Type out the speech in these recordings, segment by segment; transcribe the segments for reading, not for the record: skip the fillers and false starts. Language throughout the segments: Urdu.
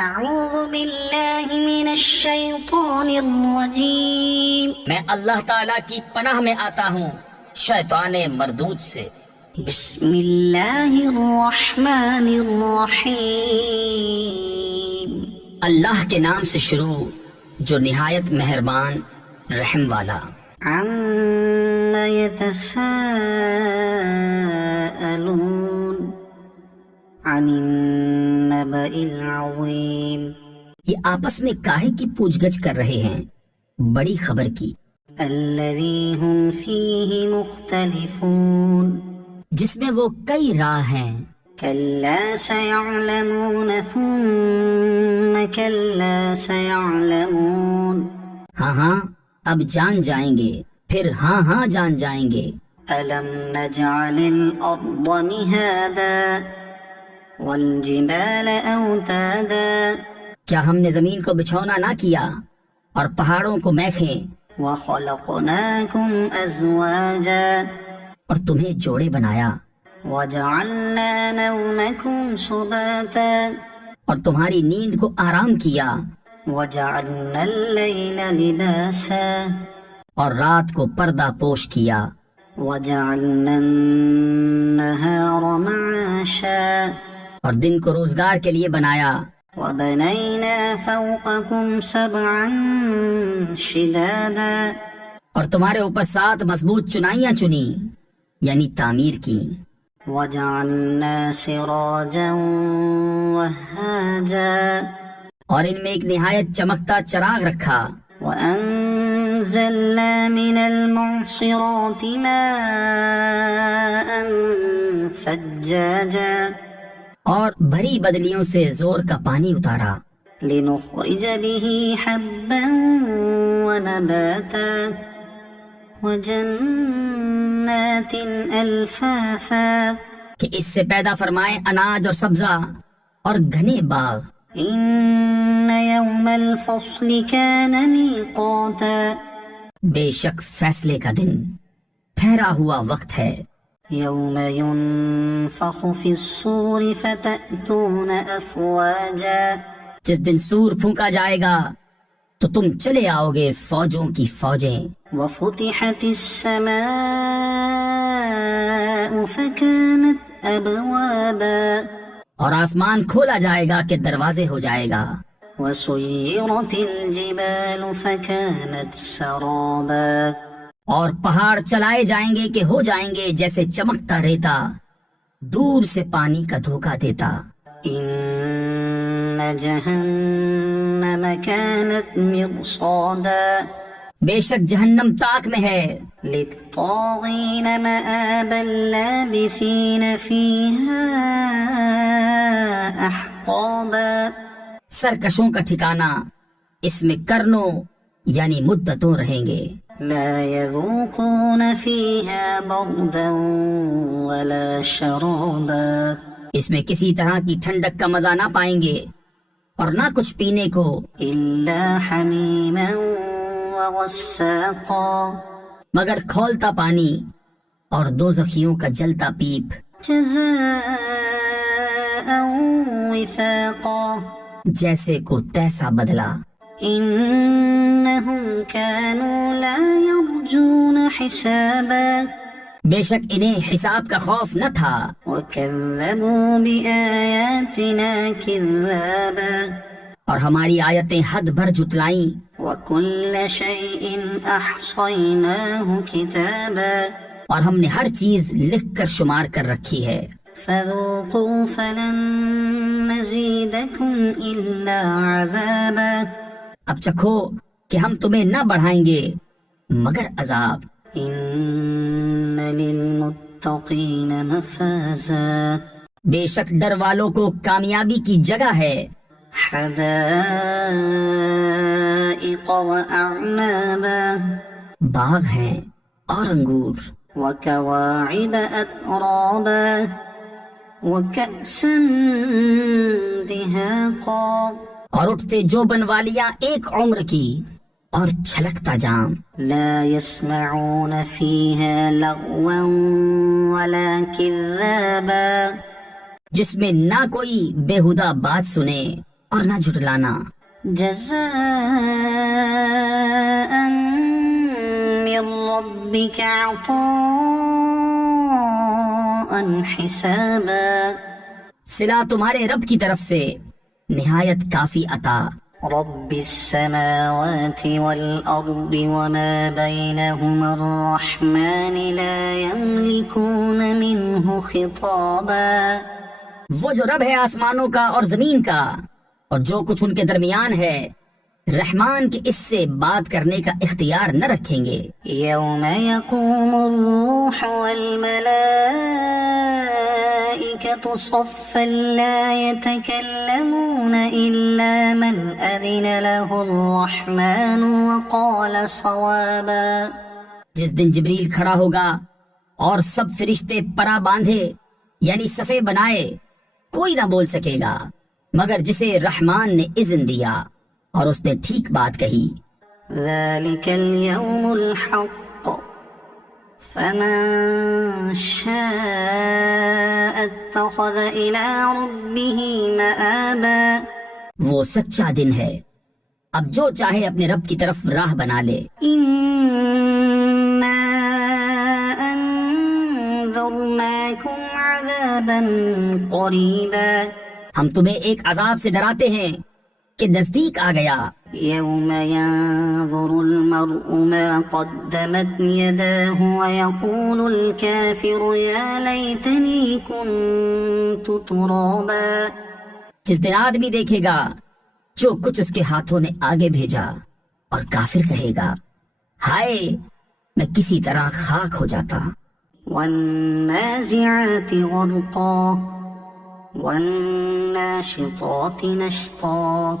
اعوذ باللہ من الشیطان الرجیم، میں اللہ تعالیٰ کی پناہ میں آتا ہوں شیطان مردود سے۔ بسم اللہ الرحمن الرحیم، اللہ کے نام سے شروع جو نہایت مہربان رحم والا۔ عم يتساءلون عن النبأ العظیم، یہ آپس میں کاہے کی پوچھ گچھ کر رہے ہیں بڑی خبر کی، الذی هم فیہ مختلفون، جس میں وہ کئی راہ ہیں۔ کلا سیعلمون ثم کلا سیعلمون، ہاں ہاں اب جان جائیں گے، پھر ہاں ہاں جان جائیں گے۔ ألم نجعل الأرض مهادا والجبال أوتادا، کیا ہم نے زمین کو بچھونا نہ کیا اور پہاڑوں کو میخیں، وخلقناكم أزواجا اور تمہیں جوڑے بنایا، وجعلنا نومكم سباتا اور تمہاری نیند کو آرام کیا، وجعلنا الليل لباسا اور رات کو پردہ پوش کیا، وجعلنا النهار معاشا اور دن کو روزگار کے لیے بنایا، وبنينا فوقكم سبعا شدادا اور تمہارے اوپر 7 مضبوط چنائیاں چنی یعنی تعمیر کی، وجعلنا سراجا وهاجا اور ان میں ایک نہایت چمکتا چراغ رکھا، وأنزلنا من المعصرات ماء ثجاجا اور بھری بدلیوں سے زور کا پانی اتارا، لنخرج به حبا ونباتا وجنات الفافا، کہ اس سے پیدا فرمائے اناج اور سبزہ اور گھنے باغ۔ ان يوم الفصل كان ميقاتا، بے شک فیصلے کا دن ٹھہرا ہوا وقت ہے، يوم ينفخ في الصور فتأتون أفواجا، جس دن سور پھونکا جائے گا تو تم چلے آؤ گے فوجوں کی فوجیں، وفتحت السماء فكانت أبوابا، اور آسمان کھولا جائے گا کہ دروازے ہو جائے گا، وسيرت الجبال فكانت سرابا، اور پہاڑ چلائے جائیں گے کہ ہو جائیں گے جیسے چمکتا ریتا دور سے پانی کا دھوکا دیتا۔ إن جهنم كانت مرصادا، بے شک جہنم طاق میں ہے، للطاغين مآبا لابثين فيها أحقابا، سرکشوں کا ٹھکانہ اس میں کرنوں یعنی مدتوں رہیں گے، لا يذوقون فيها بردا ولا شرابا، اس میں کسی طرح کی ٹھنڈک کا مزہ نہ پائیں گے اور نہ کچھ پینے کو، إلا حميما وغساقا، مگر کھولتا پانی اور دوزخیوں کا جلتا پیپ، جزاء وفاقا، جیسے کو تیسا بدلا۔ إنهم كانوا لا يرجون حسابا، بے شک انہیں حساب کا خوف نہ تھا، وكذبوا بآياتنا كذابا، اور ہماری آیتیں حد بھر جھٹلائیں، وكل شيء أحصيناه كتابا، اور ہم نے ہر چیز لکھ کر شمار کر رکھی ہے۔ فذوقوا فلن نزيدكم إلا عذابا، اب چکھو کہ ہم تمہیں نہ بڑھائیں گے مگر عذاب۔ إن للمتقين مفازا، بے شک ڈر والوں کو کامیابی کی جگہ ہے، حدائق وأعنابا، باغ ہیں اور انگور، وكواعب أترابا، وكأسا دهاقا، اور اٹھتے جو بنوالیاں ایک عمر کی اور چھلکتا جام، لا يسمعون فيها لغوا ولا كذابا، جس میں نہ کوئی بےہودہ بات سنے اور نہ جھٹلانا. جزاء من ربك عطاء حسابا. صلہ تمہارے رب کی طرف سے نہایت کافی عطا. رب السماوات والأرض وما بينهما الرحمن لا يملكون منه خطابا. وہ جو رب ہے آسمانوں کا اور زمین کا اور جو کچھ ان کے درمیان ہے، رحمان کے اس سے بات کرنے کا اختیار نہ رکھیں گے. يوم يقوم الروح والملائكة صفا لا يتكلمون إلا من أذن له الرحمن وقال صوابا. جس دن جبریل کھڑا ہوگا اور سب فرشتے پرا باندھے یعنی صفے بنائے، کوئی نہ بول سکے گا مگر جسے رحمان نے اذن دیا اور اس نے ٹھیک بات کہی. ذلك اليوم الحق فمن شاء اتخذ إلى ربه مآبا. وہ سچا دن ہے، اب جو چاہے اپنے رب کی طرف راہ بنا لے. إنا أنذرناكم عذابا قريبا. ہم تمہیں ایک عذاب سے ڈراتے ہیں کہ نزدیک آ گیا. يوم ينظر المرء ما قدمت يداه ويقول الكافر يا ليتني كنت ترابا. جس دن آدمی دیکھے گا جو کچھ اس کے ہاتھوں نے آگے بھیجا اور کافر کہے گا ہائے میں کسی طرح خاک ہو جاتا. والنازعات غرقا والناشطات نشطا.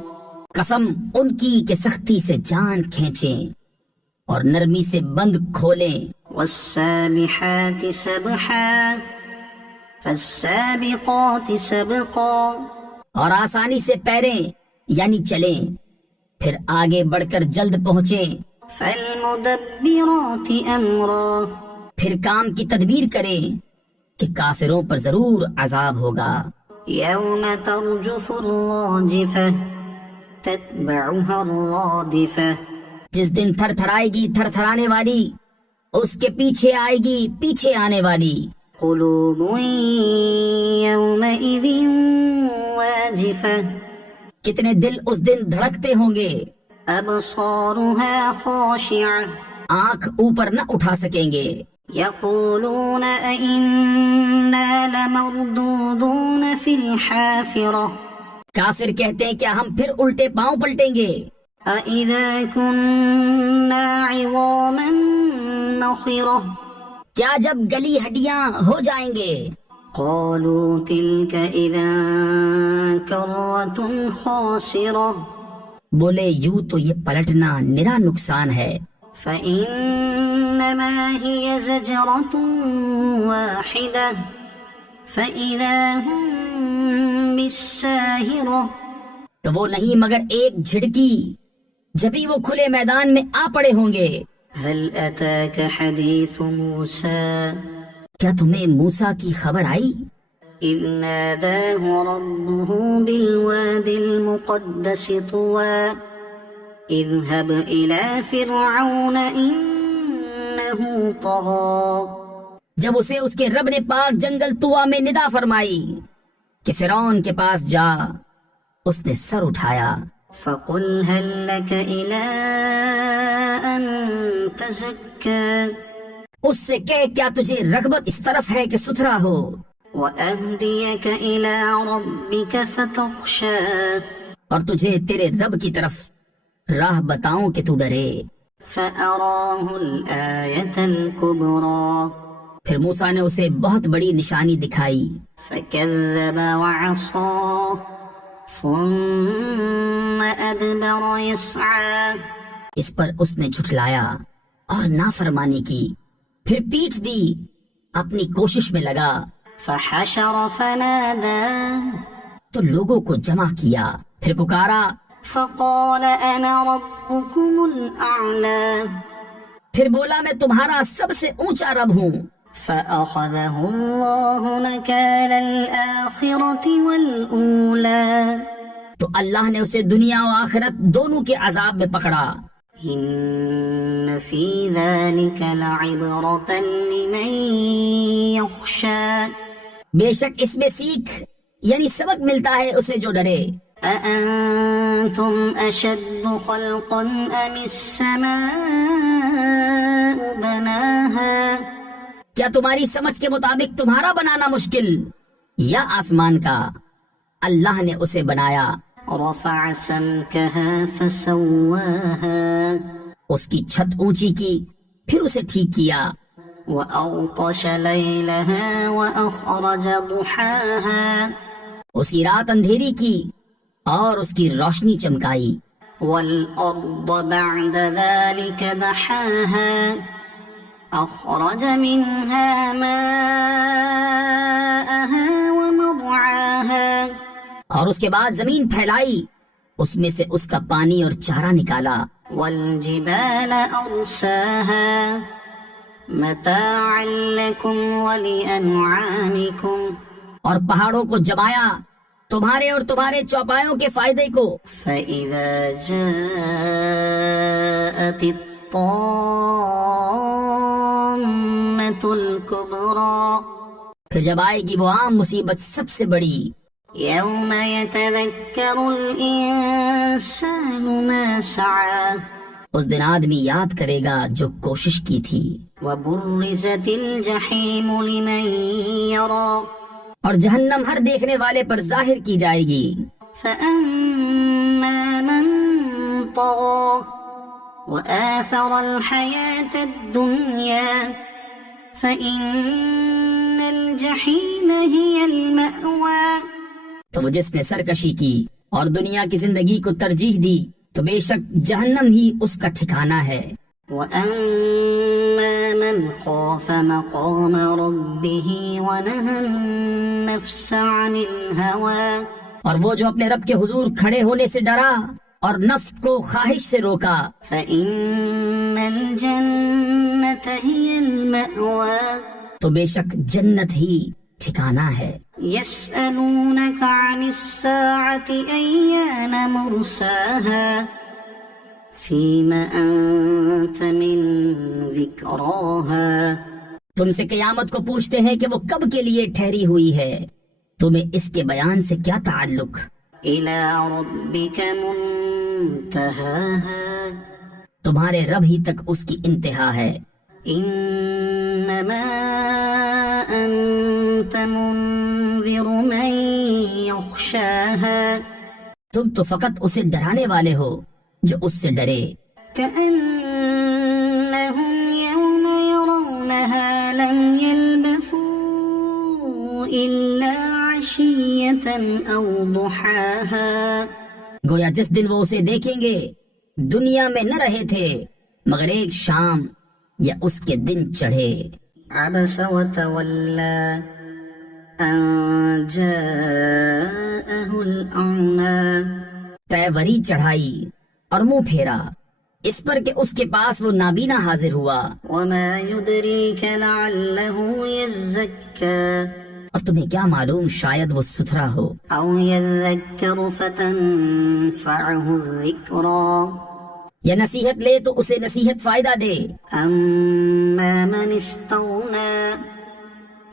قسم ان کی کہ سختی سے جان کھینچیں اور نرمی سے بند کھولیں. والسابحات سبحا فالسابقات سبقا. اور آسانی سے پیریں یعنی چلیں پھر آگے بڑھ کر جلد پہنچیں. فالمدبرات امرا. پھر کام کی تدبیر کریں کہ کافروں پر ضرور عذاب ہوگا. يوم ترجف الراجفة تتبعها الرادفة. جس دن تھر تھرائے گی تھر تھرانے والی، اس کے پیچھے آئے گی پیچھے آنے والی. قلوب يومئذ واجفة. کتنے دل اس دن دھڑکتے ہوں گے. أبصارها خاشعة. آنکھ اوپر نہ اٹھا سکیں گے. يقولون أئنا لمردودون في الحافرة. کافر کہتے ہیں کیا ہم پھر الٹے پاؤں پلٹیں گے. أإذا كنا عظاما نخرة. کیا جب گلی ہڈیاں ہو جائیں گے. قالوا تلك إذا كرة خاسرة. بولے یوں تو یہ پلٹنا نرا نقصان ہے. فإنما هي زجرة واحدة فإذا هم بالساهرة. تو وہ نہیں مگر ایک جھڑکی جبھی وہ کھلے میدان میں آ پڑے ہوں گے. هل أتاك حديث موسى. کیا تمہیں موسیٰ کی خبر آئی؟ إذ ناداه ربه بالواد المقدس طوى اذهب إلى فرعون إنه طغى. جب اسے اس کے رب نے پاک جنگل طوا میں ندا فرمائی کہ فرعون کے پاس جا، اس نے سر اٹھایا. فقل هل لك إلى أن تزكى. اس سے کہہ کیا تجھے رغبت اس طرف ہے کہ ستھرا ہو. وأهديك إلى ربك فتخشى. اور تجھے تیرے رب کی طرف راہ بتاؤں کہ تو ڈرے. فأراه الآية الكبرى. پھر موسیٰ نے اسے بہت بڑی نشانی دکھائی. فكذب وعصى ثم أدبر يسعى. اس پر اس نے جھٹلایا اور نافرمانی کی، پھر پیٹھ دی، اپنی کوشش میں لگا. فحشر فنادى. تو لوگوں کو جمع کیا، پھر پکارا. فقال أنا ربكم الأعلى. پھر بولا میں تمہارا سب سے اونچا رب ہوں. فأخذه الله نكال الآخرة والأولى. تو اللہ نے اسے دنیا و آخرت دونوں کے عذاب میں پکڑا۔ إن في ذلك لعبرة لمن يخشى بے شک اس میں سیکھ یعنی سبق ملتا ہے اسے جو ڈرے۔ أأنتم أشد خلقا أم السماء بناها کیا تمہاری سمجھ کے مطابق تمہارا بنانا مشکل یا آسمان کا؟ اللہ نے اسے بنایا، رفع سمكها فسواها اس کی چھت اونچی کی پھر اسے ٹھیک کیا، وأغطش ليلها وأخرج ضحاها اس کی رات اندھیری کی اور اس کی روشنی چمکائی، والأرض بعد ذلك دحاها أخرج منها ماءها ومرعاها اور اس کے بعد زمین پھیلائی، اس میں سے اس کا پانی اور چارہ نکالا، والجبال أرساها متاعا لكم ولأنعامكم اور پہاڑوں کو جمایا تمہارے اور تمہارے چوپایوں کے فائدے کو۔ فإذا جاءت الطامة الكبرى پھر جب آئے گی وہ عام مصیبت سب سے بڑی، يوم يتذكر الإنسان ما سعى اس دن آدمی یاد کرے گا جو کوشش کی تھی، وبرزت الجحيم لمن يرى اور جہنم ہر دیکھنے والے پر ظاہر کی جائے گی۔ فأما من طغى وآثر الحياة الدنيا فإن الجحيم هي المأوى تو وہ جس نے سرکشی کی اور دنیا کی زندگی کو ترجیح دی تو بے شک جہنم ہی اس کا ٹھکانہ ہے۔ وأما من خاف مقام ربه ونهى النفس عن الهوى اور وہ جو اپنے رب کے حضور کھڑے ہونے سے ڈرا اور نفس کو خواہش سے روکا فإن الجنة هي المأوى تو بے شک جنت ہی ٹھکانہ ہے۔ يسألونك عن الساعة أيان مرساها فيم أنت من ذكراها تم سے قیامت کو پوچھتے ہیں کہ وہ کب کے لیے ٹھہری ہوئی ہے، تمہیں اس کے بیان سے کیا تعلق؟ إلى ربك منتهاها تمہارے رب ہی تک اس کی انتہا ہے۔ إنما أنت منذر من يخشاها تم تو فقط اسے ڈرانے والے ہو جو اس سے ڈرے، كأنهم يوم يرونها لم يلبثوا إلا عشية أو ضحاها گویا جس دن وہ اسے دیکھیں گے دنیا میں نہ رہے تھے مگر ایک شام یا اس کے دن چڑھے۔ عبس وتولى أن جاءه الأعمى تیوری چڑھائی اور منہ پھیرا اس پر کہ اس کے پاس وہ نابینا حاضر ہوا۔ وما يدريك لعله يزكى اور تمہیں کیا معلوم شاید وہ ستھرا ہو أو يذكر فتنفعه الذكرى یا نصیحت لے تو اسے نصیحت فائدہ دے۔ أما من استغنى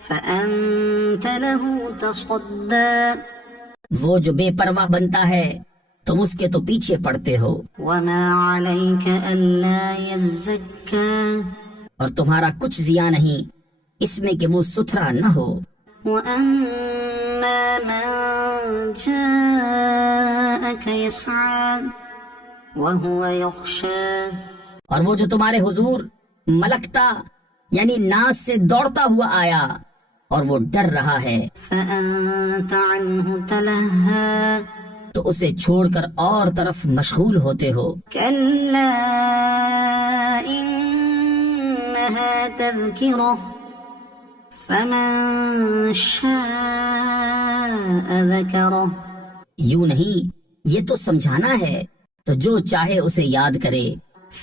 فأنت له تصدى وہ جو بے پرواہ بنتا ہے تم اس کے تو پیچھے پڑتے ہو، وما عليك ألا يزكى اور تمہارا کچھ ضیاء نہیں اس میں کہ وہ ستھرا نہ ہو۔ وأما من جاءك يسعى وهو يخشى اور وہ جو تمہارے حضور ملکتا یعنی ناز سے دوڑتا ہوا آیا اور وہ ڈر رہا ہے فأنت عنه تلهى تو اسے چھوڑ کر اور طرف مشغول ہوتے ہو۔ كلا إنها تذكرة فمن شاء ذكره یوں نہیں، یہ تو سمجھانا ہے تو جو چاہے اسے یاد کرے۔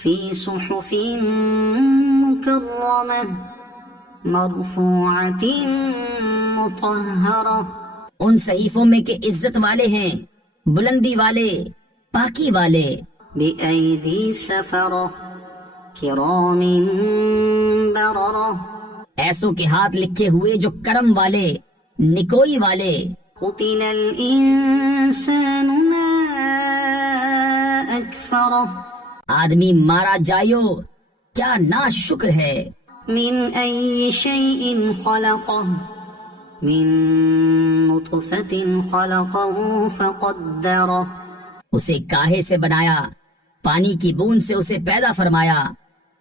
في صحف مكرمة مرفوعة مطهرة ان صحیفوں میں کہ عزت والے ہیں بلندی والے، پاکی والے، بأيدي سفرة كرام بررة ایسوں کے ہاتھ لکھے ہوئے جو کرم والے، نکوئی والے۔ قتل الإنسان ما أكفره آدمی مارا جائیو، کیا ناشکر ہے۔ من أي شيء خلقه من نطفة خلقه فقدره اسے کاہے سے بنایا، پانی کی بوند سے اسے پیدا فرمایا،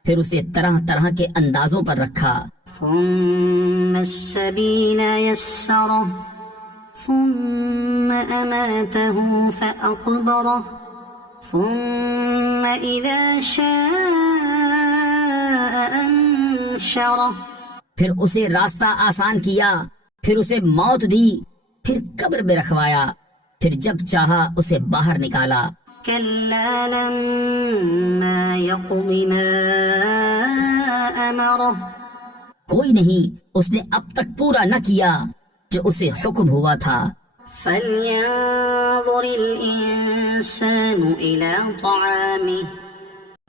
پھر اسے طرح طرح کے اندازوں پر رکھا۔ ثم السبيل يسره ثم أماته فأقبره ثم إذا شاء أنشره پھر اسے راستہ آسان کیا، پھر اسے موت دی، پھر قبر میں رکھوایا، پھر جب چاہا اسے باہر نکالا۔ كلا لما يقض ما أمره کوئی نہیں اس نے اب تک پورا نہ کیا جو اسے حکم ہوا تھا۔ فلينظر الإنسان إلى طعامه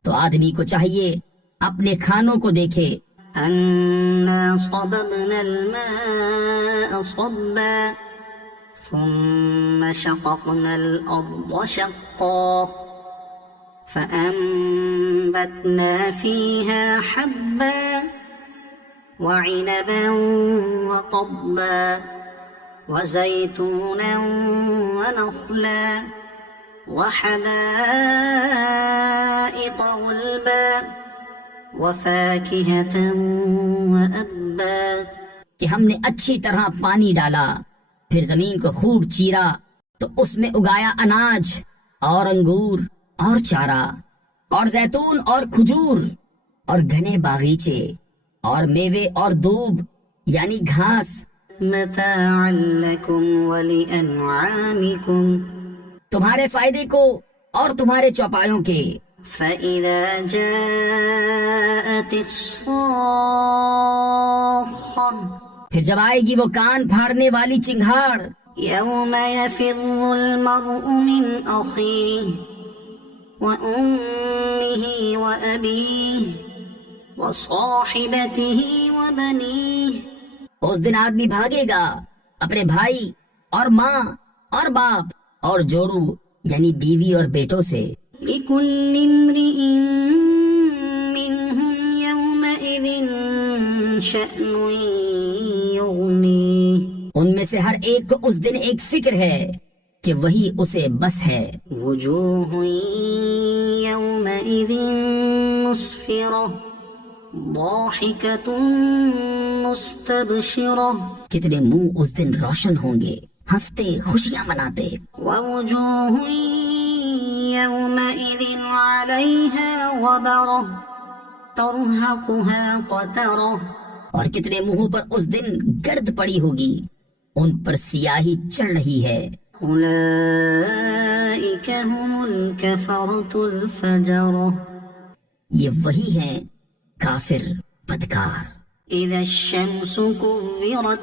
تو آدمی کو چاہیے اپنے کھانوں کو دیکھے۔ أنا صببنا الماء صبا ثم شققنا الأرض شقا فأنبتنا فيها حبا وعنبا وقضبا وزيتونا ونخلا وحدائق غلبا وفاكهة وأبا کہ ہم نے اچھی طرح پانی ڈالا، پھر زمین کو خوب چیرا تو اس میں اگایا اناج اور انگور اور چارہ اور زیتون اور کھجور اور گھنے باغیچے اور میوے اور دوب یعنی گھاس، متاعا لكم ولأنعامكم تمہارے فائدے کو اور تمہارے چوپایوں کے۔ فإذا جاءت الصاخة پھر جب آئے گی وہ کان پھاڑنے والی چنگھاڑ، يوم يفر المرء من أخيه وأمه وأبيه وصاحبته وبنيه اس دن آدمی بھاگے گا اپنے بھائی اور ماں اور باپ اور جوڑو یعنی بیوی اور بیٹوں سے۔ لكل امرئ منهم يومئذ شأن يغنيه ان میں سے ہر ایک کو اس دن ایک فکر ہے کہ وہی اسے بس ہے۔ وجوه يومئذ مسفرة ضاحكة مستبشرة کتنے منہ اس دن روشن ہوں گے، ہنستے خوشیاں مناتے۔ ووجوه يومئذ عليها غبرة ترهقها قترة اور کتنے منہوں پر اس دن گرد پڑی ہوگی، ان پر سیاہی چڑھ رہی ہے۔ أولئك هم الكفرة الفجرة یہ وہی ہیں کافر بدکار۔ إذا الشمس كورت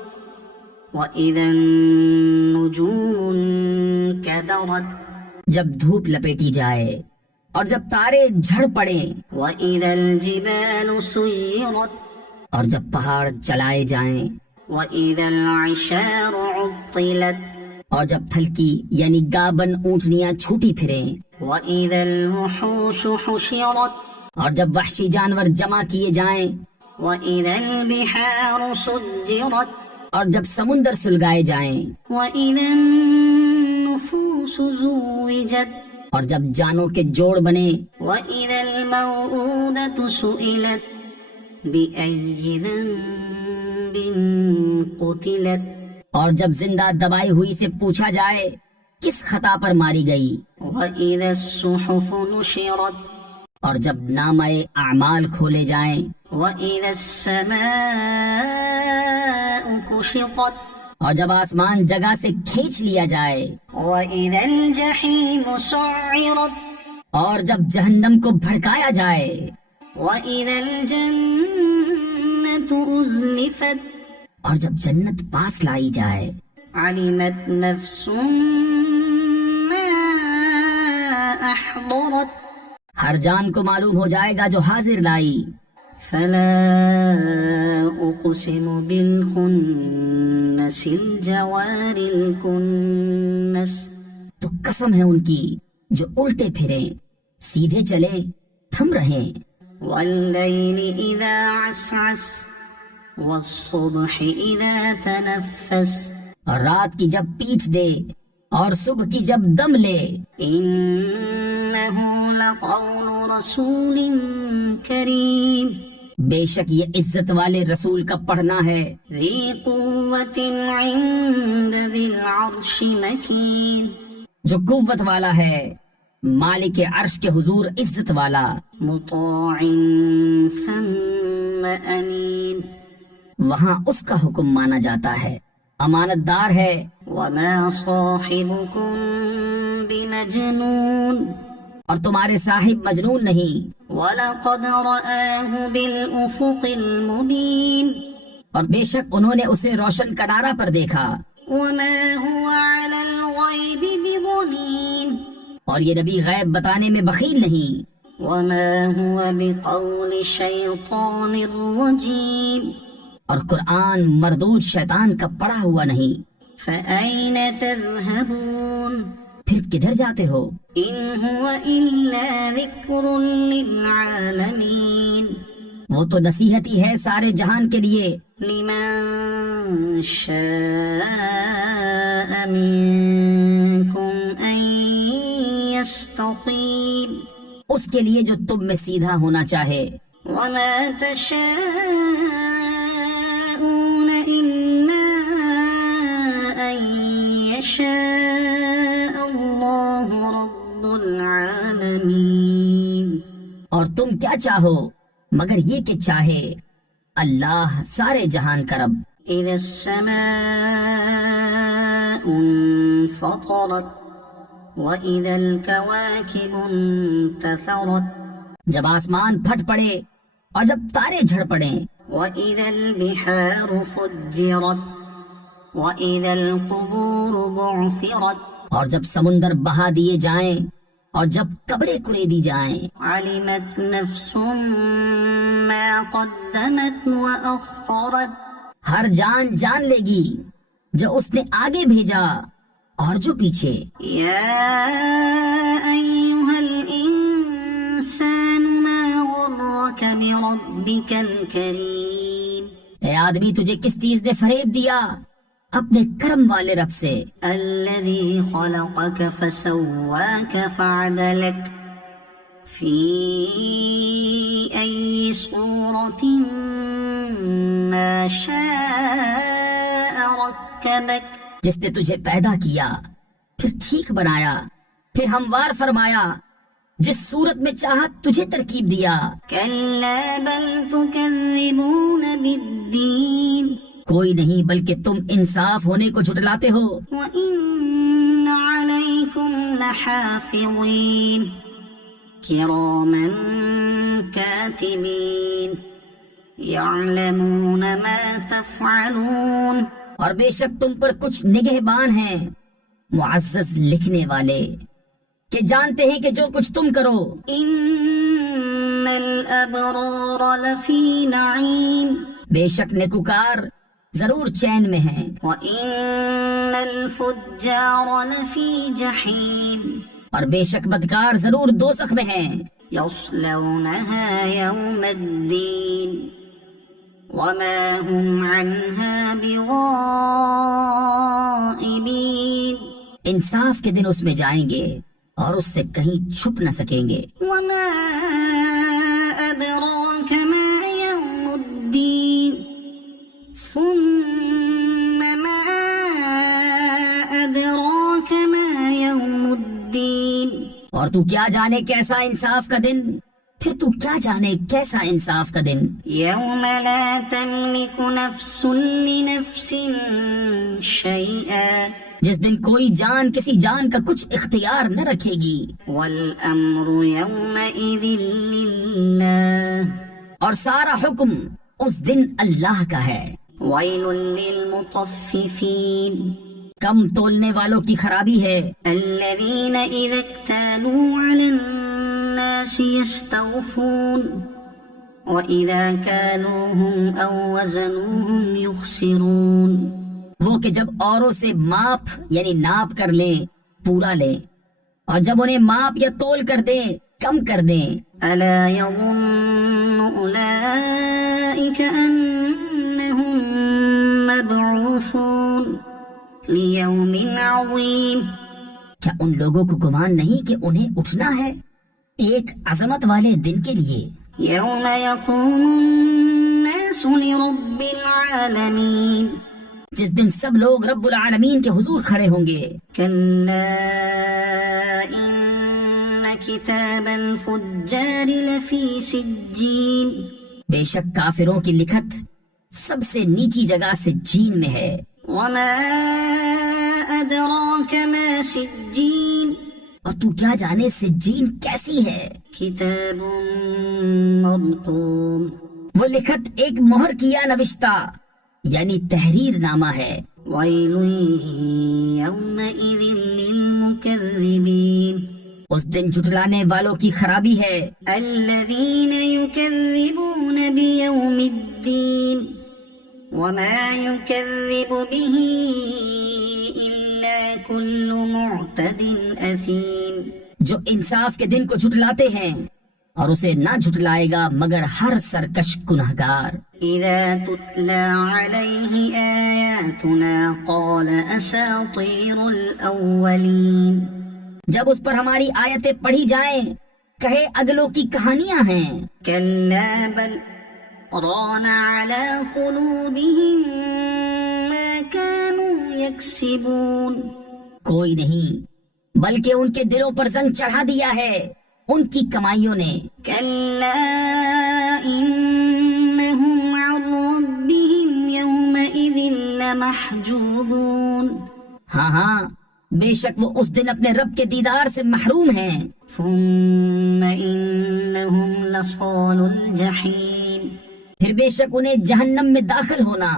وإذا النجوم انكدرت جب دھوپ لپیٹی جائے اور جب تارے جھڑ پڑیں وإذا الجبال سيرت اور جب پہاڑ چلائے جائیں وإذا العشار عطلت اور جب تھلکی یعنی گابن اونٹنیاں چھوٹی پھریں وإذا الوحوش حشرت اور جب وحشی جانور جمع کیے جائیں وإذا البحار سجرت اور جب سمندر سلگائے جائیں وإذا النفوس زوجت اور جب جانوں کے جوڑ بنے وإذا الموءودة سئلت بأي ذنب قتلت اور جب زندہ دبائی ہوئی سے پوچھا جائے کس خطا پر ماری گئی وإذا الصحف نشرت اور جب نامہ اعمال کھولے جائیں وإذا السماء كشطت اور جب آسمان جگہ سے کھینچ لیا جائے وإذا الجحيم سعرت اور جب جہنم کو بھڑکایا جائے وإذا الجنة أزلفت اور جب جنت پاس لائی جائے علمت نفس ما أحضرت ہر جان کو معلوم ہو جائے گا جو حاضر لائی. فلا أقسم بالخنس الجوار الكنس تو قسم ہے ان کی جو الٹے پھریں سیدھے چلے تھم رہیں. والليل إذا عسعس والصبح إذا تنفس اور رات کی جب پیٹھ دے اور صبح کی جب دم لے. إنه لقول رسول كريم بے شک یہ عزت والے رسول کا پڑھنا ہے. ذي قوة عند ذي العرش مكين جو قوت والا ہے مالک عرش کے حضور عزت والا. مطاع ثم أمين وہاں اس کا حکم مانا جاتا ہے امانت دار ہے. وما صاحبكم بمجنون اور تمہارے صاحب مجنون نہیں. ولقد رآه بالأفق المبين اور بے شک انہوں نے اسے روشن کنارہ پر دیکھا. وما هو على الغيب بضنين اور یہ نبی غیب بتانے میں بخیل نہیں. وما هو بقول شيطان رجيم اور قرآن مردود شیطان کا پڑھا ہوا نہیں. فأين تذهبون پھر کدھر جاتے ہو؟ إن هو إلا ذكر للعالمين وہ تو نصیحت ہی ہے سارے جہان کے لیے. لمن شاء منكم أن يستقيم اس کے لیے جو تم میں سیدھا ہونا چاہے. وما تشاءون إلا أن يشاء الله رب العالمين اور تم کیا چاہو مگر یہ کہ چاہے اللہ سارے جہان کا رب. إذا السماء انفطرت وإذا الكواكب انتثرت جب آسمان پھٹ پڑے اور جب تارے جھڑ پڑیں. وإذا البحار فجرت وإذا القبور بعثرت اور جب سمندر بہا دیے جائیں اور جب قبریں کریدی جائیں. علمت نفس ما قدمت وأخرت ہر جان جان لے گی جو اس نے آگے بھیجا اور جو پیچھے. يا أيها الإنسان ما غرك بربك الكريم اے آدمی تجھے کس چیز نے فریب دیا اپنے کرم والے رب سے. الذي خلقك فسواك فعدلك في أي صورة ما شاء ركبك جس نے تجھے پیدا کیا پھر ٹھیک بنایا پھر ہموار فرمایا جس صورت میں چاہت تجھے ترکیب دیا. كلا بل تكذبون بالدين کوئی نہیں بلکہ تم انصاف ہونے کو جھٹلاتے ہو. وإن عليكم لحافظين كراما كاتبين يعلمون ما تفعلون اور بے شک تم پر کچھ نگہبان ہیں معزز لکھنے والے کہ جانتے ہیں کہ جو کچھ تم کرو. إن الأبرار لفي نعيم بے شک نیکوکار ضرور چین میں ہیں وإن الفجار لفي جحيم اور بے شک بدکار ضرور دوزخ میں ہیں. يصلونها يوم الدين وما هم عنها بغائبين انصاف کے دن اس میں جائیں گے اور اس سے کہیں چھپ نہ سکیں گے. وما أدراك ما يوم الدين ثم ما أدراك ما يوم الدين اور تو کیا جانے کیسا انصاف کا دن پھر تو کیا جانے کیسا انصاف کا دن. يوم لا تملك نفس لنفس شيئا جس دن کوئی جان کسی جان کا کچھ اختیار نہ رکھے گی. والأمر يومئذ لله اور سارا حکم اس دن اللہ کا ہے. ويل للمطففين کم تولنے والوں کی خرابی ہے الذين إذا اكتالوا على الناس الناس يستوفون وإذا كالوهم أو وزنوهم يخسرون. وہ کہ جب اوروں سے ماپ یعنی ناپ کر لیں پورا لیں، اور جب انہیں ماپ یا تول کر دیں کم کر دیں. ألا يظن أولئك أنهم مبعوثون ليوم عظيم. کیا ان لوگوں کو گمان نہیں کہ انہیں اٹھنا ہے ایک عظمت والے دن کے لیے؟ يوم يقوم الناس لرب العالمين. جس دن سب لوگ رب العالمین کے حضور کھڑے ہوں گے. كلا إن كتاب الفجار لفي سجين. بے شک کافروں کی لکھت سب سے نیچی جگہ سجین میں ہے. وما أدراك ما سجين. اور تو کیا جانے سجین کیسی ہے؟ كتاب مرقوم. وہ لکھت ایک مہر کیا نوشتہ یعنی تحریر نامہ ہے. ويل يومئذ للمكذبين. اس دن جھٹلانے والوں کی خرابی ہے. الذين يكذبون بيوم الدين وما يكذب به إلا كل معتد أثيم. جو انصاف کے دن کو جھٹلاتے ہیں اور اسے نہ جھٹلائے گا مگر ہر سرکش گنہگار. إذا تتلى عليه آياتنا قال أساطير الأولين. جب اس پر ہماری آیتیں پڑھی جائیں کہے اگلوں کی کہانیاں ہیں. كلا بل ران على قلوبهم ما كانوا يكسبون. کوئی نہیں بلکہ ان کے دلوں پر زنگ چڑھا دیا ہے ان کی کمائیوں نے. كلا إنهم عن ربهم يومئذ لمحجوبون. ہاں ہاں بے شک وہ اس دن اپنے رب کے دیدار سے محروم ہیں. ثم إنهم لصال الجحيم. پھر بے شک انہیں جہنم میں داخل ہونا.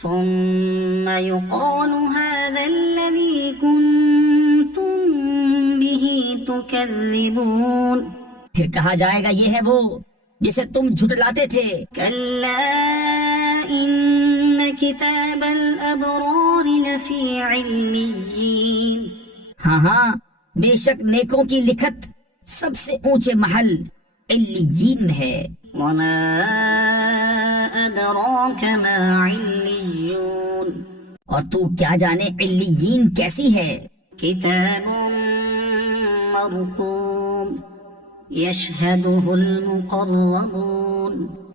ثم يقال هذا الذي كنتم به تكذبون. پھر کہا جائے گا یہ ہے وہ جسے تم جھٹلاتے تھے. كلا إن كتاب الأبرار لفي عليين. ہاں ہاں بے شک نیکوں کی لکھت سب سے اونچے محل علیین میں ہے. وما أدراك ما عليون. اور تو کیا جانے علیین کیسی ہے؟ كتاب مرقوم يشهده المقربون.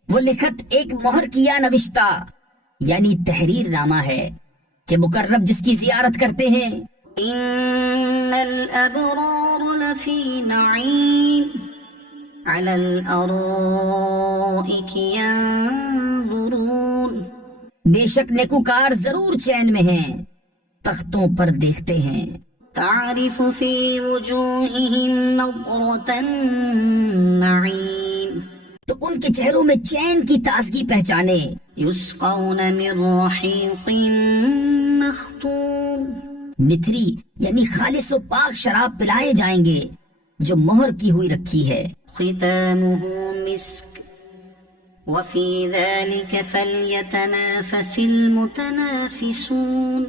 وہ لکھت ایک مہر کیا نوشتہ یعنی تحریر نامہ ہے کہ مقرب جس کی زیارت کرتے ہیں. إن الأبرار لفي نعيم على الأرائك ينظرون. بے شک نیکوکار ضرور چین میں ہیں تختوں پر دیکھتے ہیں. تعرف في وجوههم نضرة النعيم. تو ان کے چہروں میں چین کی تازگی پہچانے. يسقون من رحيق مختوم. نتھری یعنی خالص و پاک شراب پلائے جائیں گے جو مہر کی ہوئی رکھی ہے. ختامه مسك وفي ذلك فليتنافس المتنافسون.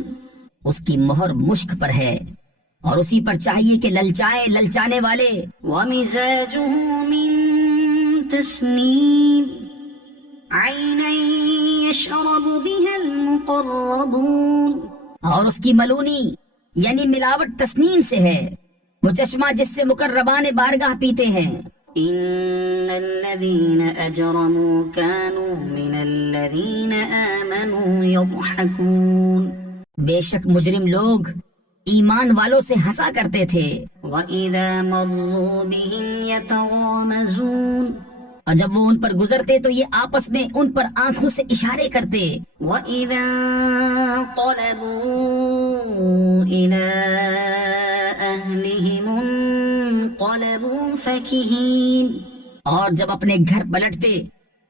اس کی مہر مشک پر ہے اور اسی پر چاہیے کہ للچائے للچانے والے. ومزاجه من تسنيم عينا يشرب بها المقربون. اور اس کی ملونی یعنی ملاوٹ تسنیم سے ہے وہ چشمہ جس سے مقربان بارگاہ پیتے ہیں. إن الذين أجرموا كانوا من الذين آمنوا يضحكون. بے شک مجرم لوگ ایمان والوں سے ہنسا کرتے تھے. وَإِذَا مَرُّوا بِهِمْ يَتَغَامَزُونَ. اور جب وہ ان پر گزرتے تو یہ آپس میں ان پر آنکھوں سے اشارے کرتے. وَإِذَا انقلبوا إِلَىٰ أَهْلِهِمُ انقلبوا فَكِهِينَ. اور جب اپنے گھر پلٹتے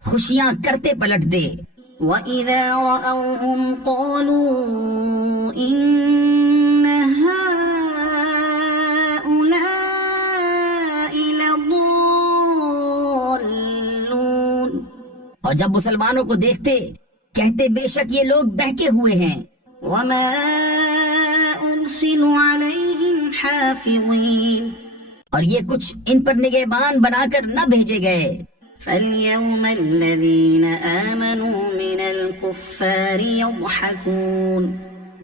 خوشیاں کرتے پلٹتے. وَإِذَا رَأَوْهُمْ قَالُوا إِنَّ هَٰؤُلَاءِ لَضَالُّونَ. اور جب مسلمانوں کو دیکھتے کہتے بے شک یہ لوگ بہکے ہوئے ہیں. وما أرسلوا عليهم حافظين اور یہ کچھ ان پر نگہبان بنا کر نہ بھیجے گئے. فاليوم الذين آمنوا من الكفار يضحكون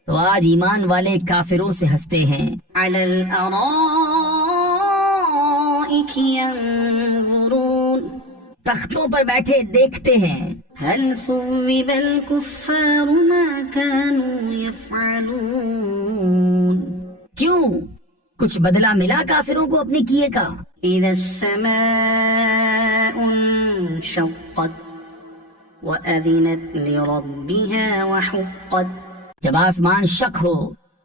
تو آج ایمان والے کافروں سے ہنستے ہیں. على الأرائك ينظرون تختوں پر بیٹھے دیکھتے ہیں. هل ثوب الكفار ما كانوا يفعلون کیوں کچھ بدلہ ملا کافروں کو اپنے کیے کا. إذا السماء انشقت وأذنت لربها وحقت جب آسمان شق ہو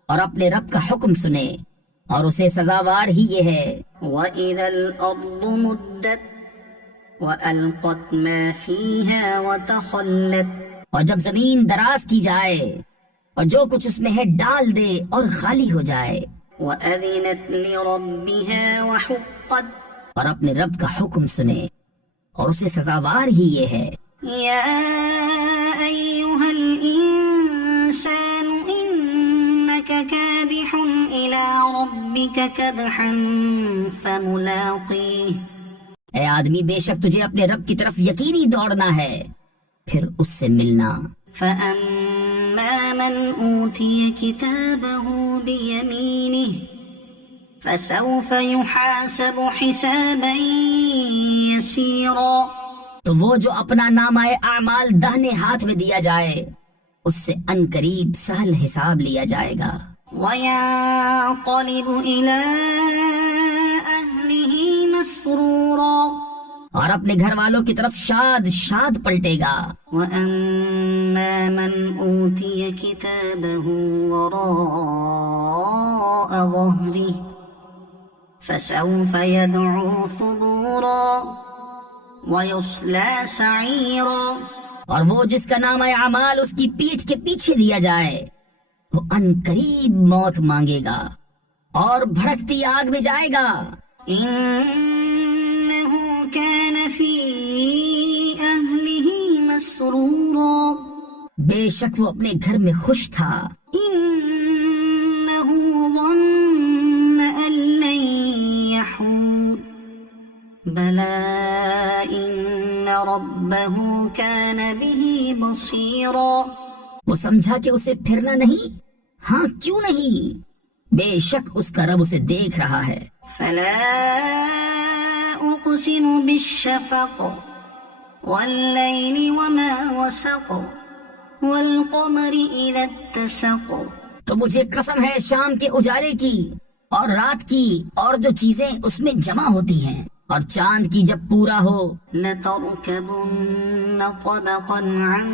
اور اپنے رب کا حکم سنے اور اسے سزاوار ہی یہ ہے. وإذا الأرض مدت وألقت ما فيها وتخلت اور جب زمین دراز کی جائے اور جو کچھ اس میں ہے ڈال دے اور خالی ہو جائے. وأذنت لربها وحقت اور اپنے رب کا حکم سنے اور اسے سزاوار ہی یہ ہے. يا أيها الإنسان إنك كادح إلى ربك كدحا فملاقيه اے آدمی بے شک تجھے اپنے رب کی طرف یقینی دوڑنا ہے پھر اس سے ملنا. فأما من أوتي كتابه بيمينه فسوف يحاسب حسابا يسيرا تو وہ جو اپنا نامہ اعمال دہنے ہاتھ میں دیا جائے اس سے ان قریب سہل حساب لیا جائے گا. وينقلب إلى أهله مسرورا اور اپنے گھر والوں کی طرف شاد شاد پلٹے گا. وأما من أوتي كتابه وراء ظهره فسوف يدعو ثبورا ويصلى سعيرا اور وہ جس کا نام اعمال اس کی پیٹھ کے پیچھے دیا جائے وہ ان قریب موت مانگے گا اور بھڑکتی آگ میں جائے گا. إنه كان في أهله مسرورا بے شک وہ اپنے گھر میں خوش تھا. إنه ظن أن لن يحور بلى إن ربه كان به بصيرا وہ سمجھا کہ اسے پھرنا نہیں. ہاں کیوں نہیں، بے شک اس کا رب اسے دیکھ رہا ہے. فلا أقسم بالشفق والليل وما وسق والقمر إذا اتسق تو مجھے قسم ہے شام کے اجالے کی اور رات کی اور جو چیزیں اس میں جمع ہوتی ہیں اور چاند کی جب پورا ہو. لتركبن طبقا عن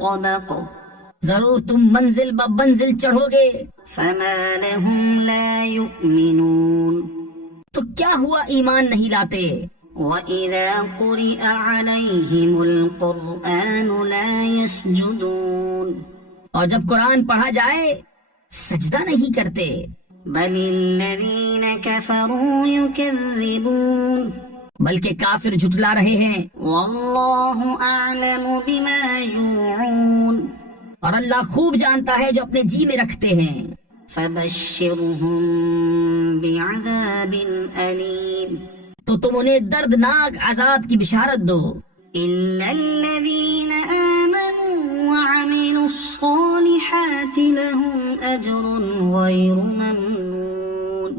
طبق ضرور تم منزل ب منزل چڑھو گے. فما لهم لا يؤمنون تو کیا ہوا ایمان نہیں لاتے. وإذا قرئ عليهم القرآن لا يسجدون اور جب قرآن پڑھا جائے سجدہ نہیں کرتے. بل الذين كفروا يكذبون بلکہ کافر جھٹلا رہے ہیں. والله أعلم بما يوعون اور اللہ خوب جانتا ہے جو اپنے جی میں رکھتے ہیں. فبشرهم بعذاب أليم تو تم انہیں دردناک عذاب کی بشارت دو. إلا الذين آمنوا وعملوا الصالحات لهم أجر غير ممنون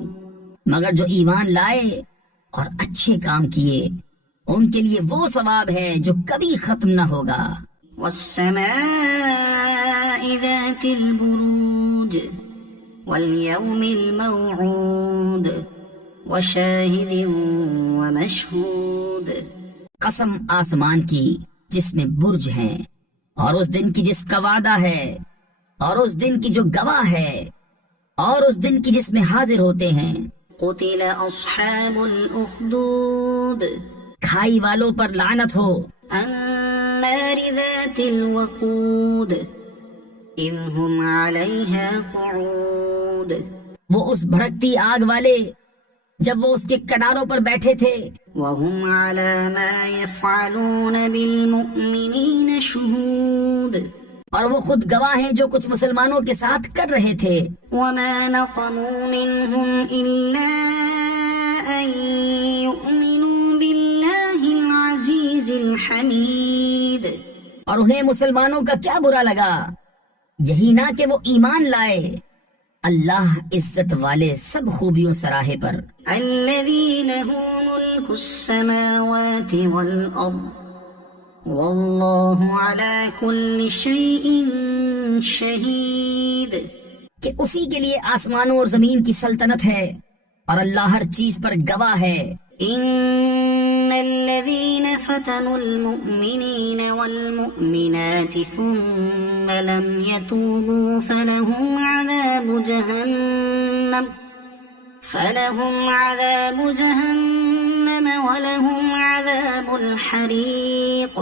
مگر جو ایمان لائے اور اچھے کام کیے ان کے لیے وہ ثواب ہے جو کبھی ختم نہ ہوگا. والسماء ذات البروج واليوم الموعود وشاهد ومشهود قسم آسمان کی جس میں برج ہیں اور اس دن کی جس کا وعدہ ہے اور اس دن کی جو گواہ ہے اور اس دن کی جس میں حاضر ہوتے ہیں. قتل أصحاب الأخدود کھائی والوں پر لعنت ہو. النار ذات الوقود إذ هم عليها قعود وہ اس بھڑکتی آگ والے جب وہ اس کے کناروں پر بیٹھے تھے وهم على ما يفعلون بالمؤمنين شهود اور وہ خود گواہ ہیں جو کچھ مسلمانوں کے ساتھ کر رہے تھے. وما نقموا منهم إلا أن يؤمنوا بالله العزيز الحميد. اور انہیں مسلمانوں کا کیا برا لگا، یہی نہ کہ وہ ایمان لائے اللہ عزت والے سب خوبیوں سراہے پر. الذي له ملك السماوات والأرض والله على كل شيء شهيد. کہ اسی کے لیے آسمانوں اور زمین کی سلطنت ہے اور اللہ ہر چیز پر گواہ ہے. إن الذين فتنوا المؤمنين والمؤمنات ثم لم يتوبوا فلهم عذاب جهنم ولهم عذاب الحريق.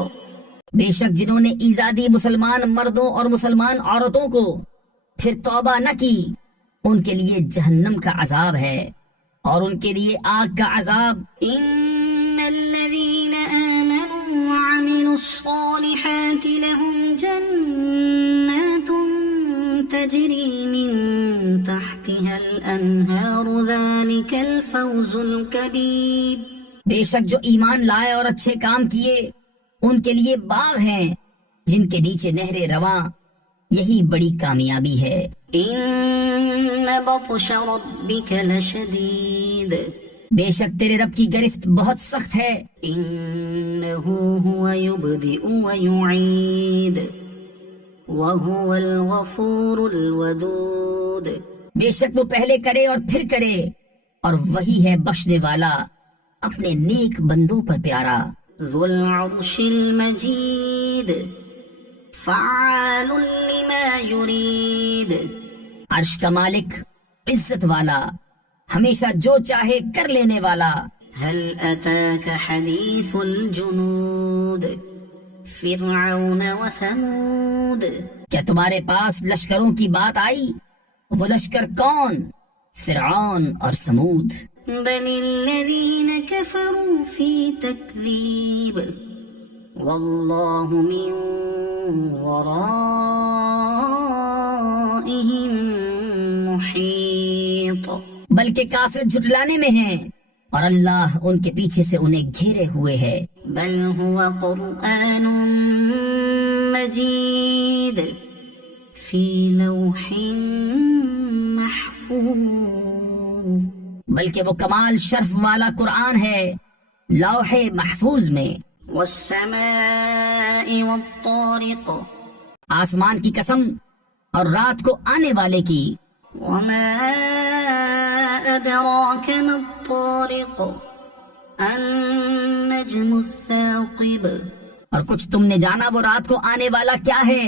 بے شک جنہوں نے ایذا دی مسلمان مردوں اور مسلمان عورتوں کو پھر توبہ نہ کی، ان کے لیے جہنم کا عذاب ہے اور ان کے لیے آگ کا عذاب. إن الذين آمنوا وعملوا الصالحات لهم جنات تجري من تحتها الأنهار ذلك الفوز الكبير. بے شک جو ایمان لائے اور اچھے کام کیے ان کے لیے باغ ہیں جن کے نیچے نہریں رواں، یہی بڑی کامیابی ہے. إن بطش ربك لشديد. بے شک تیرے رب کی گرفت بہت سخت ہے. إنه هو يبدئ ويعيد وهو الغفور الودود. بے شک وہ پہلے کرے اور پھر کرے اور وہی ہے بخشنے والا اپنے نیک بندوں پر پیارا. ذو العرش المجيد فعال لما يريد. عرش کا مالک، عزت والا، ہمیشہ جو چاہے کر لینے والا. هل أتاك حديث الجنود فرعون وثمود. کیا تمہارے پاس لشکروں کی بات آئی؟ وہ لشکر کون؟ فرعون اور سمود. بل الذين كفروا في تكذيب والله من ورائهم محيط. بلکہ کافر جھٹلانے میں ہیں اور اللہ ان کے پیچھے سے انہیں گھیرے ہوئے ہے. بل هو قرآن مجيد في لوح محفوظ. بلکہ وہ کمال شرف والا قرآن ہے لوح محفوظ میں. والسماء والطارق. آسمان کی قسم اور رات کو آنے والے کی. وما أدراك ما الطارق النجم الثاقب. اور کچھ تم نے جانا وہ رات کو آنے والا کیا ہے؟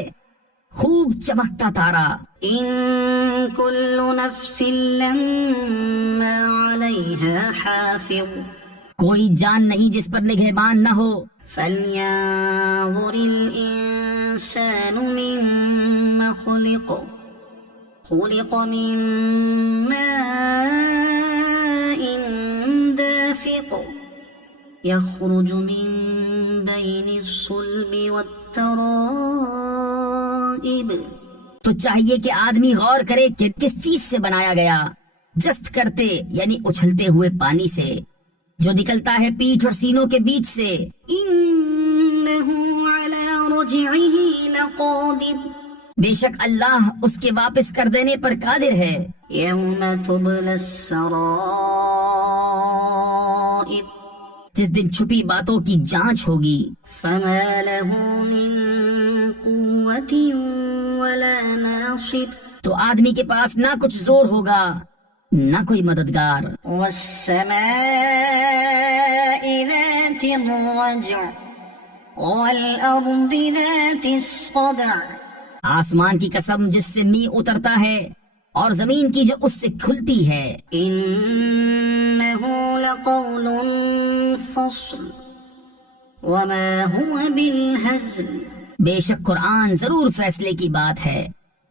خوب چمکتا تارا. إن كل نفس لما عليها حافظ. کوئی جان نہیں جس پر نگہبان نہ ہو. فلينظر الإنسان مما خلق. خلق من ماء دافق يخرج من بين الصلب والترائب. تو چاہیے کہ آدمی غور کرے کہ کس چیز سے بنایا گیا. جست کرتے یعنی اچھلتے ہوئے پانی سے جو نکلتا ہے پیٹھ اور سینوں کے بیچ سے. إنه على رجعه لقادر. بے شک اللہ اس کے واپس کر دینے پر قادر ہے. يوم تبلى السرائر. جس دن چھپی باتوں کی جانچ ہوگی. فما له من قوة ولا ناصر. تو آدمی کے پاس نہ کچھ زور ہوگا نہ کوئی مددگار. والسماء ذات الرجع والأرض ذات الصدع. آسمان کی قسم جس سے می اترتا ہے اور زمین کی جو اس سے کھلتی ہے. إنه لقول فصل وما هو بالهزل. بے شک قرآن ضرور فیصلے کی بات ہے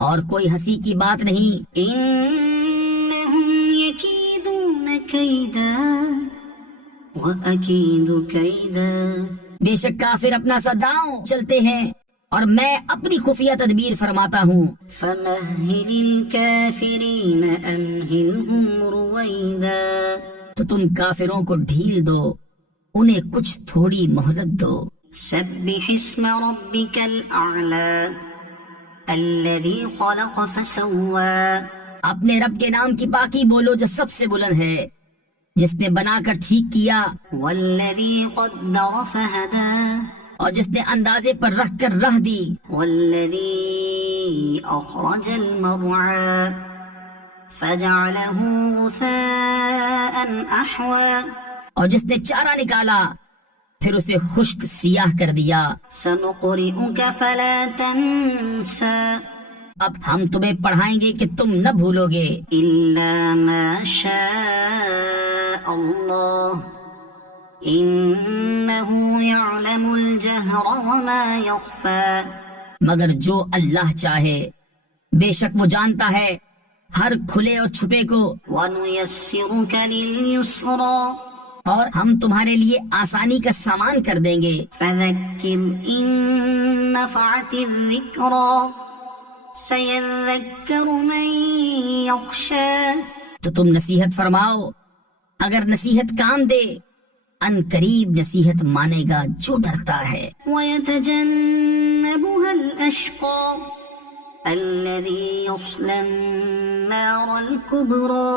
اور کوئی ہنسی کی بات نہیں. إنهم يكيدون كيدا وأكيد كيدا. بے شک کافر اپنا سا داؤں چلتے ہیں اور میں اپنی خفیہ تدبیر فرماتا ہوں. فمهل الكافرين أمهلهم رويدا. تو تم کافروں کو ڈھیل دو، انہیں کچھ تھوڑی مہلت دو. سبح اسم ربك الأعلى الذي خلق فسوى. اپنے رب کے نام کی پاکی بولو جو سب سے بلند ہے، جس نے بنا کر ٹھیک کیا والذي قدر فهدى. اور جس نے اندازے پر رکھ کر رہ دی. والذي أخرج المرعى فجعله غثاء أحوى. اور جس نے چارہ نکالا پھر اسے خشک سیاہ کر دیا. سنقرئك فلا تنسى اب ہم تمہیں پڑھائیں گے کہ تم نہ بھولو گے إلا ما شاء الله إنه يعلم الجهر وما يخفى. مگر جو اللہ چاہے، بے شک وہ جانتا ہے ہر کھلے اور چھپے کو. ونيسرك لليسرى اور ہم تمہارے لیے آسانی کا سامان کر دیں گے. فذكر إن نفعت الذكرى سيذكر من يخشى. تو تم نصیحت فرماؤ، اگر نصیحت کام دے ان قریب نصیحت مانے گا جو ڈرتا ہے. ويتجنبها الأشقى الذي يصلى النار الكبرى.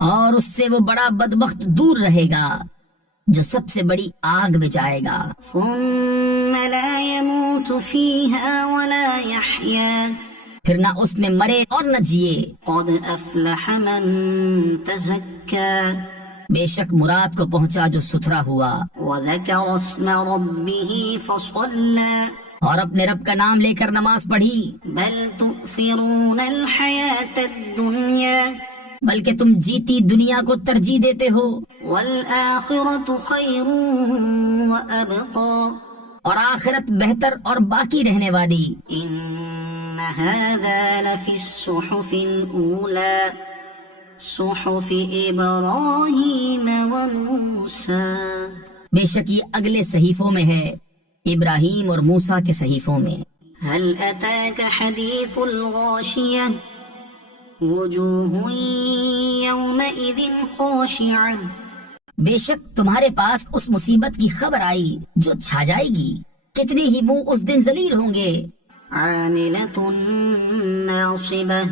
اور اس سے وہ بڑا بدبخت دور رہے گا جو سب سے بڑی آگ میں جائے گا. ثم لا يموت فيها ولا يحيا. پھر نہ اس میں مرے اور نہ جیے. قد أفلح من تزكى بے شک مراد کو پہنچا جو ستھرا ہوا وذكر اسم ربه فصلى. اور اپنے رب کا نام لے کر نماز پڑھی. بل تؤثرون الحياة الدنيا بلکہ تم جیتی دنیا کو ترجیح دیتے ہو والآخرة خير وأبقى. اور آخرت بہتر اور باقی رہنے والی. إن هذا لفي الصحف الأولى صحف إبراهيم وموسى. بے شک یہ اگلے صحیفوں میں ہے، ابراہیم اور موسیٰ کے صحیفوں میں. هل أتاك حديث الغاشية وجوه يومئذ خاشعة. بے شک تمہارے پاس اس مصیبت کی خبر آئی جو چھا جائے گی، کتنے ہی منہ اس دن ذلیل ہوں گے. عاملة ناصبة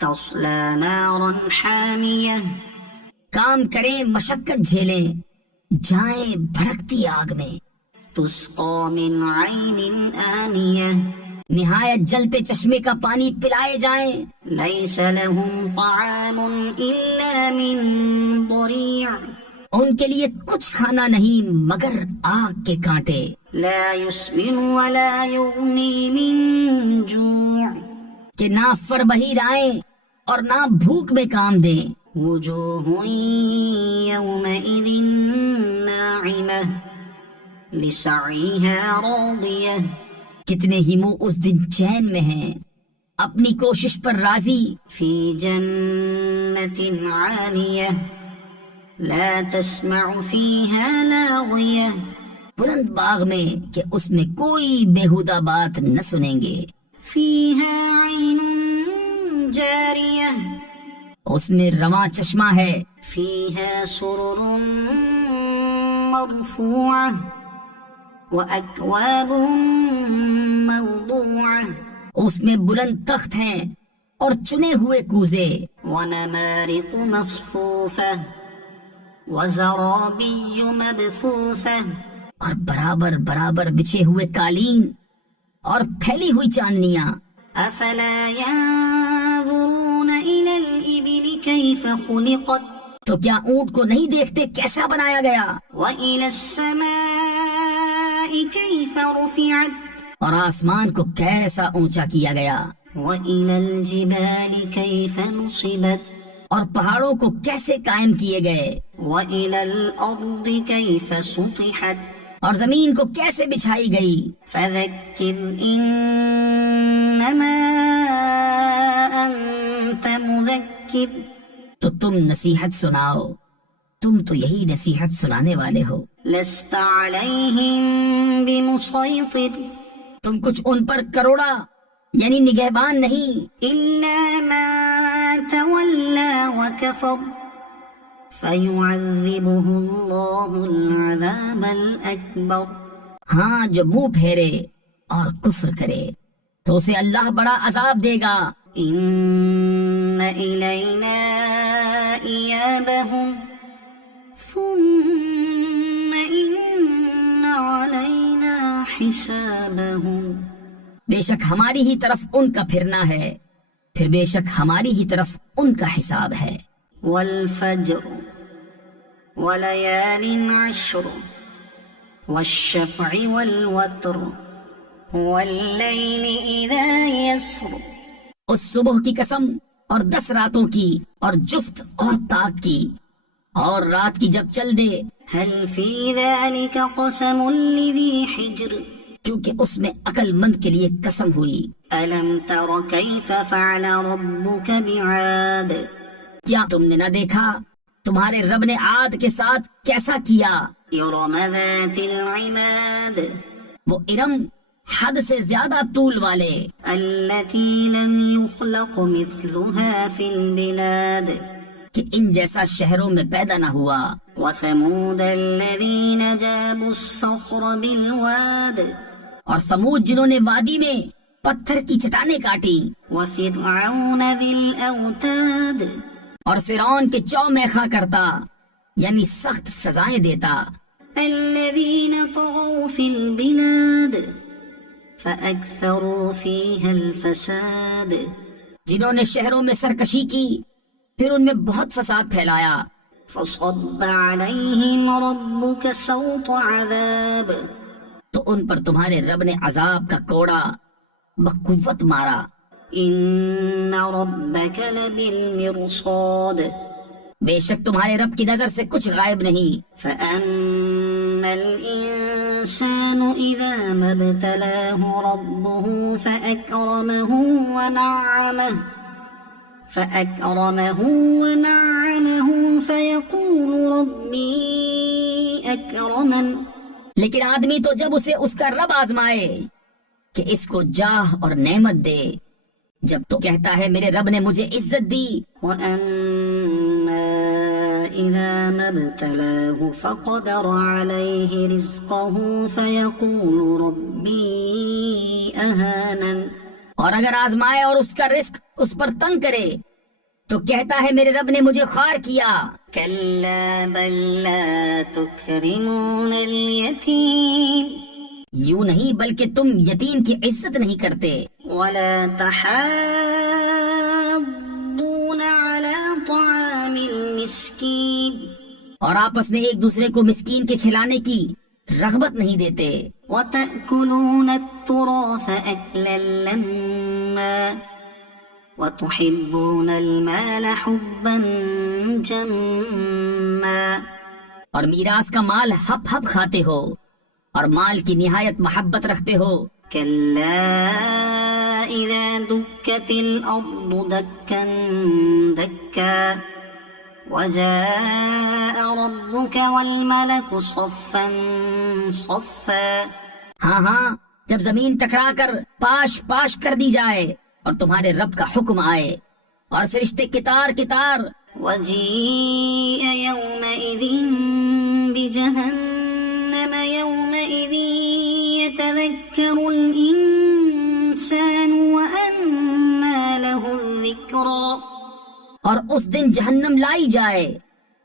تصلى نارا حامية. کام کریں، مشقت جھیلیں، جائیں بھڑکتی آگ میں. تسقى من عين آنية. نہایت جلتے چشمے کا پانی پلائے جائیں. ليس لهم طعام إلا من ضريع. ان کے لیے کچھ کھانا نہیں مگر آگ کے کانٹے. لا يسمن ولا يغني من جوع. کہ نہ فربہی رائیں اور نہ بھوک میں کام دیں. وجوه يومئذ ناعمة لسعيها راضية. کتنے ہی منہ اس دن چین میں ہیں، اپنی کوشش پر راضی. في جنة عالية لا تسمع فيها لاغية. بلند باغ میں کہ اس میں کوئی بےہودہ بات نہ سنیں گے. فيها عين جارية. اس میں رواں چشمہ ہے. فيها سرر مرفوعة وأكواب موضوعة. اس میں بلند تخت ہیں اور چنے ہوئے کوزے. ونمارق مصفوفة وزرابي مبثوثة. اور برابر برابر بچھے ہوئے قالین اور پھیلی ہوئی چاندنیاں. أفلا ينظرون إلى الإبل كيف خلقت تو کیا اونٹ کو نہیں دیکھتے کیسا بنایا گیا، وإلى السماء كيف رفعت اور آسمان کو کیسا اونچا کیا گیا، وإلى الجبال كيف نصبت اور پہاڑوں کو کیسے قائم کیے گئے، وإلى الأرض كيف سطحت اور زمین کو کیسے بچھائی گئی. فذكر إنما أنت مذكر تو تم نصیحت سناؤ، تم تو یہی نصیحت سنانے والے ہو۔ لست عليهم بمسيطر تم کچھ ان پر کروڑا یعنی نگہبان نہیں، إلا من تولى وكفر فيعذبه الله العذاب الأكبر۔ ہاں جو منہ پھیرے اور کفر کرے تو اسے اللہ بڑا عذاب دے گا۔ إن إلينا إيابهم ثم إن علينا حسابهم۔ بے شک ہماری ہی طرف ان کا پھرنا ہے، پھر بے شک ہماری ہی طرف ان کا حساب ہے۔ والفجر وليال عشر والشفع والوتر والليل إذا يسر۔ اس صبح کی قسم اور 10 راتوں کی اور جفت اور طاق کی اور رات کی جب چل دے، هل في ذلك قسم لذي حجر کیونکہ اس میں عقل مند کے لیے قسم ہوئی۔ ألم تر كيف فعل ربك بعاد کیا تم نے نہ دیکھا تمہارے رب نے عاد کے ساتھ کیسا کیا؟ إرم ذات العماد وہ ارم حد سے زیادہ طول والے، التي لم يخلق مثلها في البلاد کہ ان جیسا شہروں میں پیدا نہ ہوا۔ وثمود الذين جابوا الصخر بالواد اور ثمود جنہوں نے وادی میں پتھر کی چٹانیں کاٹی، وفرعون ذي الأوتاد اور فرعون کے چو میخا کرتا یعنی سخت سزائیں دیتا، الذين طغوا في البلاد فأكثروا فيها الفساد جنہوں نے شہروں میں سرکشی کی پھر ان میں بہت فساد پھیلایا۔ فصب عليهم ربك سوط عذاب تو ان پر تمہارے رب نے عذاب کا کوڑا بقوت مارا۔ إن ربك لبالمرصاد بے شک تمہارے رب کی نظر سے کچھ غائب نہیں۔ فأما الإنسان إذا ما ابتلاه ربه فأكرمه ونعمه فيقول ربي أكرمن لیکن آدمی تو جب اسے اس کا رب آزمائے کہ اس کو جاہ اور نعمت دے، جب تو کہتا ہے میرے رب نے مجھے عزت دی۔ وأما إذا ما ابتلاه فقدر عليه رزقه فيقول ربي أهانن اور اگر آزمائے اور اس کا رزق اس پر تنگ کرے تو کہتا ہے میرے رب نے مجھے خوار کیا۔ كلا بل لا تكرمون اليتيم یوں نہیں بلکہ تم یتیم کی عزت نہیں کرتے، ولا تحاضون على طعام المسكين اور آپس میں ایک دوسرے کو مسکین کے کھلانے کی رغبت نہیں دیتے، وتأكلون التراث أكلا لما وتحبون المال حبا جما اور میراث کا مال ہپ ہپ کھاتے ہو اور مال کی نہایت محبت رکھتے ہو۔ كلا إذا دكت الأرض دكا دكا وجاء ربك والملك صفا صفا ہاں ہاں، جب زمین ٹکرا کر پاش پاش کر دی جائے اور تمہارے رب کا حکم آئے اور فرشتے کتار کتار، وجيء يومئذ بجهنم يومئذ يتذكر الإنسان وأنى له الذكرى اور اس دن جہنم لائی جائے،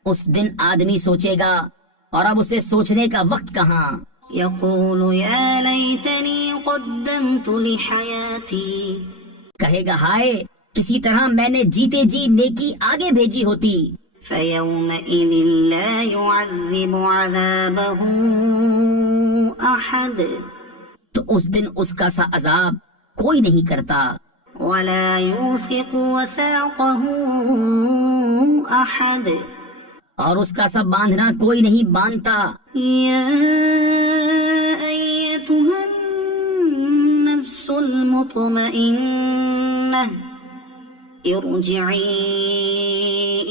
اس دن آدمی سوچے گا اور اب اسے سوچنے کا وقت کہاں۔ يقول يا ليتني قدمت لحياتي کہے گا ہائے کسی طرح میں نے جیتے جی نیکی آگے بھیجی ہوتی۔ فيومئذ لا يعذب عذابه أحد تو اس دن اس کا سا عذاب کوئی نہیں کرتا، ولا يوثق وثاقه أحد اور اس کا سا باندھنا کوئی نہیں باندھتا۔ يا أيتها النفس المطمئنة ارجعی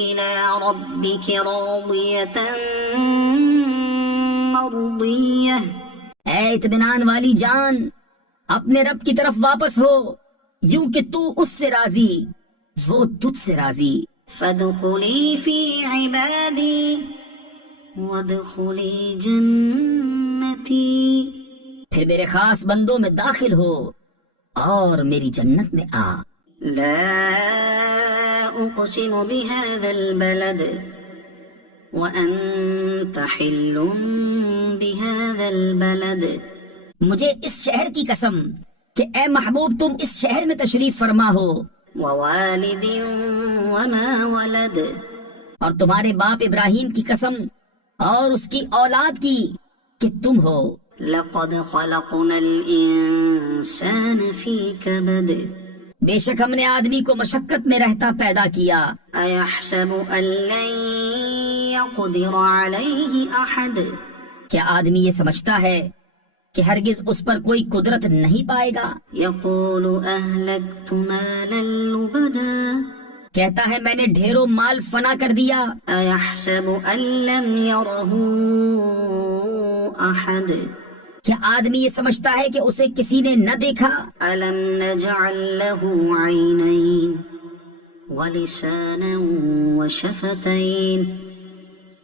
الی ربک راضیۃ مرضیہ، اے اطمینان والی جان، اپنے رب کی طرف واپس ہو، یوں کہ تو اس سے راضی، وہ تجھ سے راضی۔ فادخلی فی عبادی وادخلی جنتی، پھر میرے خاص بندوں میں داخل ہو اور میری جنت میں آ۔ لا اقسم بهذا البلد وانت حل بهذا البلد، مجھے اس شہر کی قسم کہ اے محبوب تم اس شہر میں تشریف فرما ہو، ووالد وما ولد، اور تمہارے باپ ابراہیم کی قسم اور اس کی اولاد کی کہ تم ہو۔ لقد خلقنا الانسان فی کبد، بے شک ہم نے آدمی کو مشقت میں رہتا پیدا کیا۔ ایحسب ان لن یقدر علیہ احد، کیا آدمی یہ سمجھتا ہے کہ ہرگز اس پر کوئی قدرت نہیں پائے گا؟ یقول اہلکت مالا لبدا، کہتا ہے میں نے ڈھیروں مال فنا کر دیا۔ ایحسب ان لم یرہ احد، کیا آدمی یہ سمجھتا ہے کہ اسے کسی نے نہ دیکھا؟ الم نجعل له عینین ولسانا وشفتین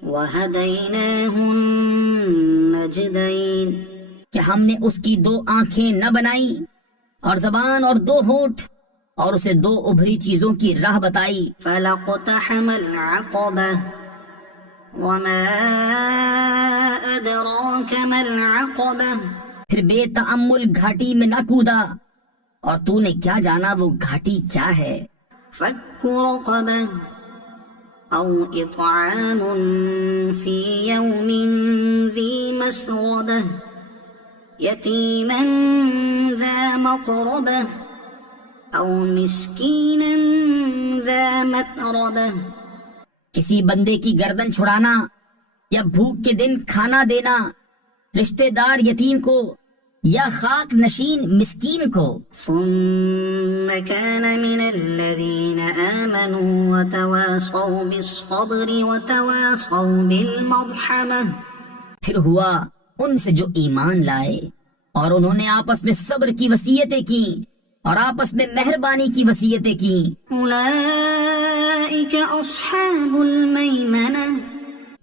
وہدیناہ النجدین، کہ ہم نے اس کی 2 آنکھیں نہ بنائی اور زبان اور 2 ہونٹ اور اسے 2 ابھری چیزوں کی راہ بتائی۔ فلقتحم العقبہ وما ادراک ما العقبہ، پھر بے تأمل گھاٹی میں نہ کودا، اور تو نے کیا جانا وہ گھاٹی کیا ہے؟ فک رقبہ او اطعام فی یوم ذی مسغبہ یتیما ذا مقربہ او مسکینا ذا متربہ، کسی بندے کی گردن چھڑانا یا بھوک کے دن کھانا دینا، رشتہ دار یتیم کو یا خاک نشین مسکین کو۔ ثم كان من الذين آمنوا وتواصوا بالصبر وتواصوا بالمرحمة، پھر ہوا ان سے جو ایمان لائے اور انہوں نے آپس میں صبر کی وصیتیں کی اور آپس میں مہربانی کی وصیتیں کی۔ أولئك أصحاب الميمنة،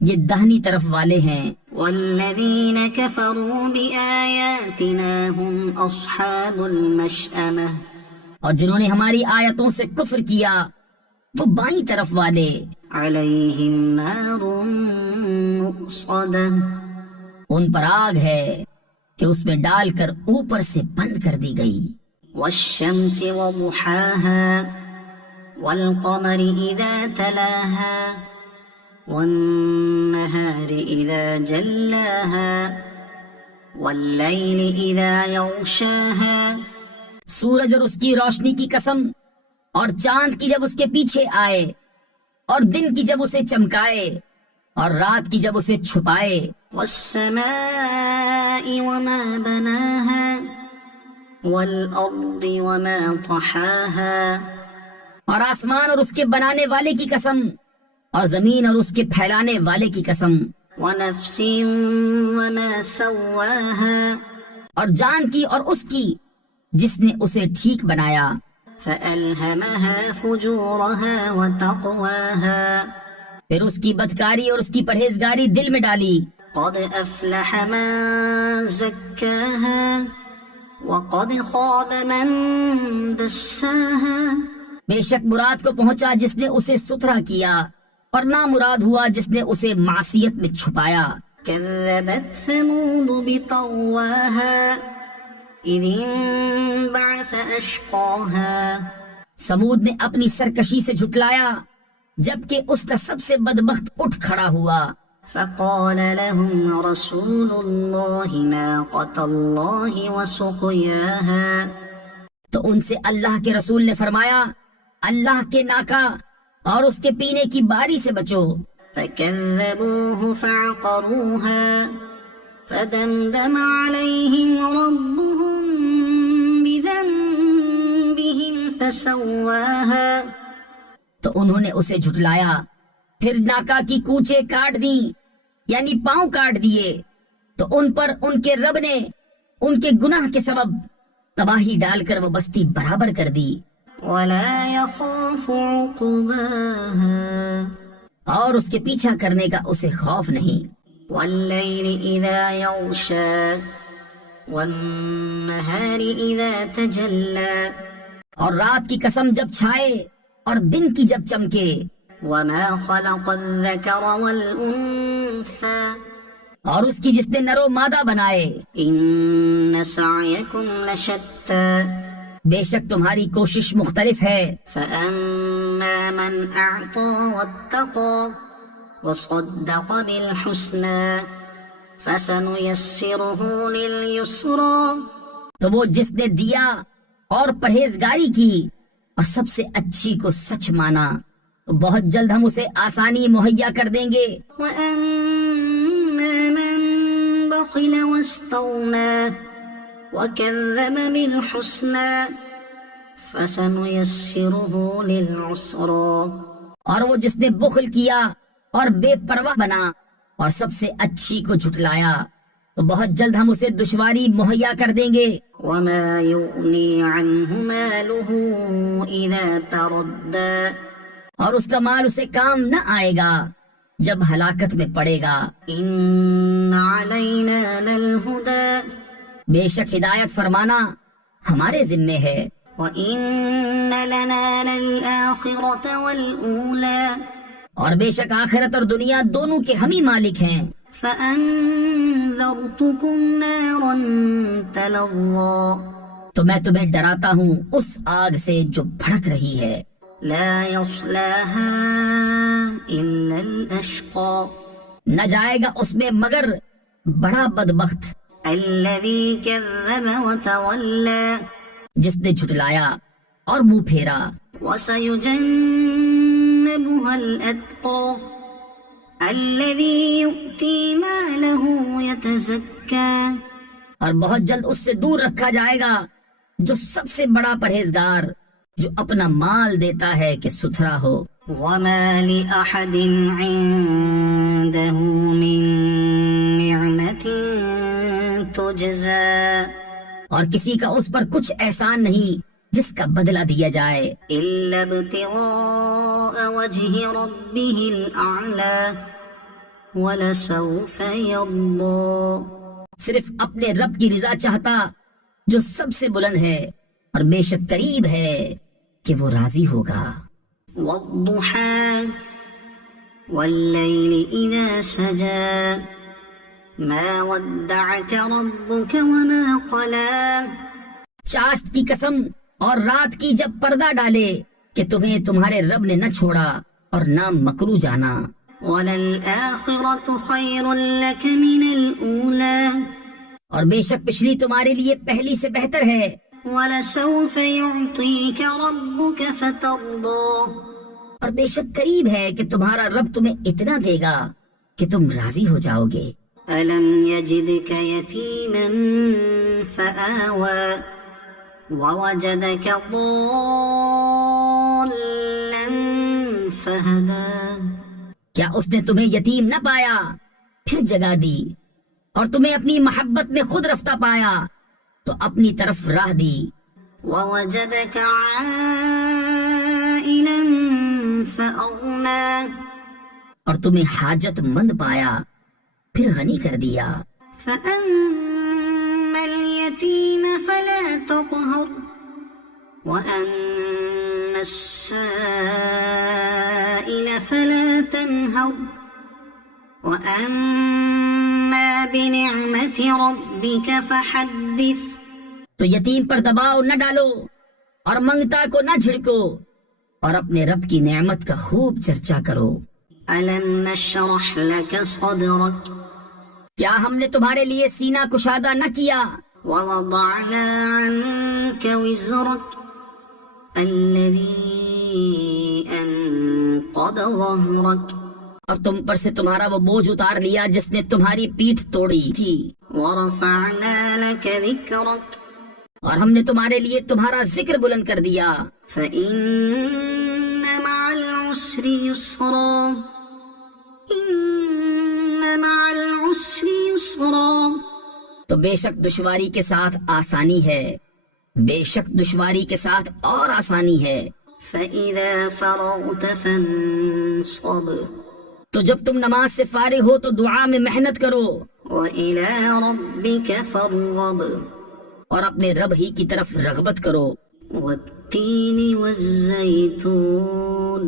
یہ دہنی طرف والے ہیں، والذين كفروا بآياتنا هم أصحاب المشأمة، اور جنہوں نے ہماری آیتوں سے کفر کیا وہ بائیں طرف والے۔ عليهم نار مؤصدة، ان پر آگ ہے کہ اس میں ڈال کر اوپر سے بند کر دی گئی۔ والشمس وضحاها والقمر إذا تلاها والنهار إذا جلاها والليل إذا يغشاها، سورج اور اس کی روشنی کی قسم، اور چاند کی جب اس کے پیچھے آئے، اور دن کی جب اسے چمکائے، اور رات کی جب اسے چھپائے۔ والسماء وما بناها والأرض وما طحاها، اور آسمان اور اس کے بنانے والے کی قسم، اور زمین اور اس کے پھیلانے والے کی قسم۔ ونفس وما سواها، اور جان کی اور اس کی جس نے اسے ٹھیک بنایا۔ فألهمها فجورها وتقواها، پھر اس کی بدکاری اور اس کی پرہیزگاری دل میں ڈالی۔ قد أفلح من زكاها وقد خاب من دساها، بے شک مراد کو پہنچا جس نے اسے ستھرا کیا، اور نامراد ہوا جس نے اسے معصیت میں چھپایا۔ كذبت ثمود بطغواها إذ انبعث أشقاها، سمود نے اپنی سرکشی سے جھٹلایا جبکہ اس کا سب سے بدبخت اٹھ کھڑا ہوا۔ فقال لهم رسول الله ناقة الله وسقياها، تو ان سے اللہ کے رسول نے فرمایا اللہ کے ناکا اور اس کے پینے کی باری سے بچو۔ فكذبوه فعقروها فدمدم عليهم ربهم بذنبهم فسواها، تو انہوں نے اسے جھٹلایا، پھر ناکا کی کوچے کاٹ دی یعنی پاؤں کاٹ دیے، تو ان پر ان کے رب نے ان کے گناہ کے سبب تباہی ڈال کر وہ بستی برابر کر دی، ولا يخاف عقباها اور اس کے پیچھا کرنے کا اسے خوف نہیں۔ والليل إذا يغشى والنهار إذا تجلى اور رات کی قسم جب چھائے اور دن کی جب چمکے، وما خلق الذكر والأنثى اور اس کی جس نے نر و مادہ بنائے، إن سعيكم لشتى بے شک تمہاری کوشش مختلف ہے، فأما من أعطى واتقى وصدق بالحسنى فسنيسره لليسرى تو وہ جس نے دیا اور پرہیزگاری کی اور سب سے اچھی کو سچ مانا تو بہت جلد ہم اسے آسانی مہیا کر دیں گے۔ وأما من بخل واستغنى وكذب بالحسنى فسنيسره للعسرى اور وہ جس نے بخل کیا اور بے پرواہ بنا اور سب سے اچھی کو جھٹلایا تو بہت جلد ہم اسے دشواری مہیا کر دیں گے۔ وما يغني عنه ماله إذا تردى اور اس کا مال اسے کام نہ آئے گا جب ہلاکت میں پڑے گا۔ إن علينا للهدى بے شک ہدایت فرمانا ہمارے ذمے ہے، وإن لنا للآخرة والأولى اور بے شک آخرت اور دنیا دونوں کے ہم ہی مالک ہیں۔ فأنذرتكم نارا تلظى تو میں تمہیں ڈراتا ہوں اس آگ سے جو بھڑک رہی ہے، لا يصلاها إلا الأشقى نہ جائے گا اس میں مگر بڑا بدبخت، الذي كذب وتولى جس نے جھٹلایا اور منہ پھیرا۔ وسيجنبها الأتقى الذي يؤتي ماله يتزكى اور بہت جلد اس سے دور رکھا جائے گا جو سب سے بڑا پرہیزگار، جو اپنا مال دیتا ہے کہ ستھرا ہو۔ وما لأحد عنده من نعمة تجزى اور کسی کا اس پر کچھ احسان نہیں جس کا بدلہ دیا جائے، إلا ابتغاء وجه ربه الأعلى ولسوف يرضى صرف اپنے رب کی رضا چاہتا جو سب سے بلند ہے اور بے شک قریب ہے کہ وہ راضی ہوگا۔ والضحى والليل إذا سجى ما ودعك ربك وما قلى چاشت کی قسم اور رات کی جب پردہ ڈالے کہ تمہیں تمہارے رب نے نہ چھوڑا اور نہ مکرو جانا، وَلَلْآخِرَةُ خَيْرٌ لَكَ مِنَ الْأُولَى اور بے شک پچھلی تمہارے لیے پہلی سے بہتر ہے، وَلَسَوْفَ يُعْطِيكَ رَبُّكَ فَتَرْضَى اور بے شک قریب ہے کہ تمہارا رب تمہیں اتنا دے گا کہ تم راضی ہو جاؤ گے۔ أَلَمْ يَجِدْكَ يَتِيمًا فَآوَى وَوَجَدَكَ ضَالًّا فَهَدَى کیا اس نے تمہیں یتیم نہ پایا پھر جگہ دی، اور تمہیں اپنی محبت میں خود رفتہ پایا تو اپنی طرف راہ دی، وَوَجَدَكَ عَائِلًا فَأَغْنَى اور تمہیں حاجت مند پایا پھر غنی کر دیا۔ فَأَمَّا الْيَتِيمَ فَلَا تَقْهَرْ وَأَمَّا السَّائِلَ فَلَا تَنْهَرْ وَأَمَّا بِنِعْمَةِ رَبِّكَ فَحَدِّثْ تو یتیم پر دباؤ نہ ڈالو اور منگتا کو نہ جھڑکو اور اپنے رب کی نعمت کا خوب چرچا کرو۔ أَلَمْ نَشْرَحْ لَكَ صَدْرَكَ کیا ہم نے تمہارے لیے سینہ کشادہ نہ کیا، وَوَضَعْنَا عَنْكَ وِزْرَكَ الَّذِي أَنقَضَ ظَهْرَكَ اور تم پر سے تمہارا وہ بوجھ اتار لیا جس نے تمہاری پیٹھ توڑی تھی، وَرَفَعْنَا لَكَ ذِكْرَكَ اور ہم نے تمہارے لیے تمہارا ذکر بلند کر دیا، فَإِنَّ مَعَ الْعُسْرِ العسر يسرا إن مع العسر يسرا. تو بے شک دشواری کے ساتھ آسانی ہے، بے شک دشواری کے ساتھ اور آسانی ہے. فإذا فرغت فانصب تو جب تم نماز سے فارغ ہو تو دعا میں محنت کرو، وإلى ربك فارغب اور اپنے رب ہی کی طرف رغبت کرو. والتين والزيتون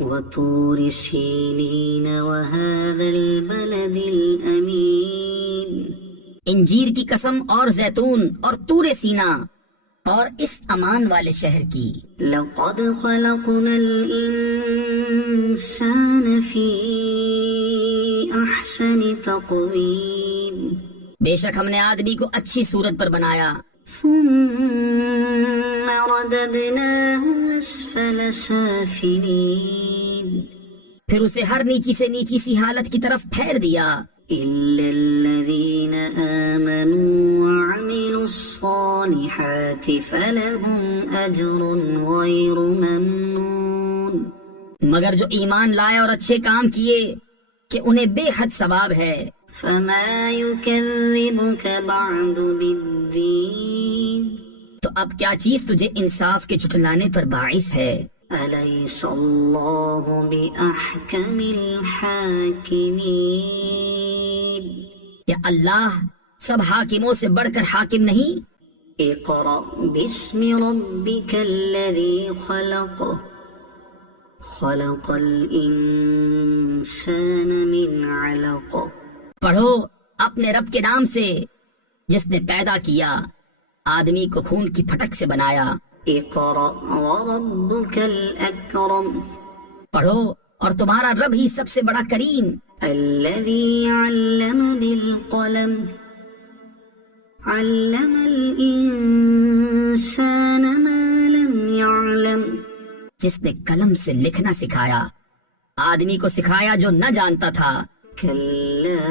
وطور سينين وهذا البلد الأمين. انجیر کی قسم اور زیتون اور طور سینا اور اس امان والے شہر کی. لقد خلقنا الإنسان في أحسن تقويم. بے شک ہم نے آدمی کو اچھی صورت پر بنایا، ثم رددناه أسفل سافلين. پھر اسے ہر نیچی سے نیچی سی حالت کی طرف پھیر دیا، إلا الذين آمنوا وعملوا الصالحات فلهم أجر غير ممنون. مگر جو ایمان لائے اور اچھے کام کیے کہ انہیں بے حد ثواب ہے. فما يكذبك بعد بالدين. تو اب کیا چیز تجھے انصاف کے جھٹلانے پر باعث ہے؟ أليس الله بأحكم الحاكمين. کیا اللہ سب حاکموں سے بڑھ کر حاکم نہیں؟ اقرأ باسم ربك الذي خلق خلق الإنسان من علق. پڑھو اپنے رب کے نام سے جس نے پیدا کیا آدمی کو خون کی پھٹک سے بنایا. اقرأ وربك الأكرم. پڑھو اور تمہارا رب ہی سب سے بڑا کریم. الذي علم بالقلم علم الإنسان ما لم يعلم. جس نے قلم سے لکھنا سکھایا آدمی کو سکھایا جو نہ جانتا تھا. كلا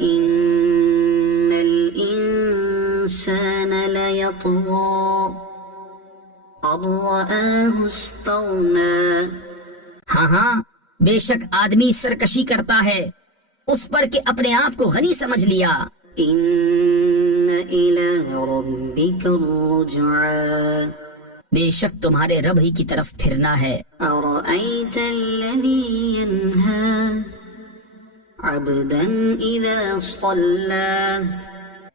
إن الإنسان ليطغى أن رآه استغنى. ہاں بے شک آدمی سرکشی کرتا ہے اس پر کہ اپنے آپ کو غنی سمجھ لیا. إن إلى ربك الرجعى. بے شک تمہارے رب ہی کی طرف پھرنا ہے. أرأيت الذي ينهى عبدا إذا صلى.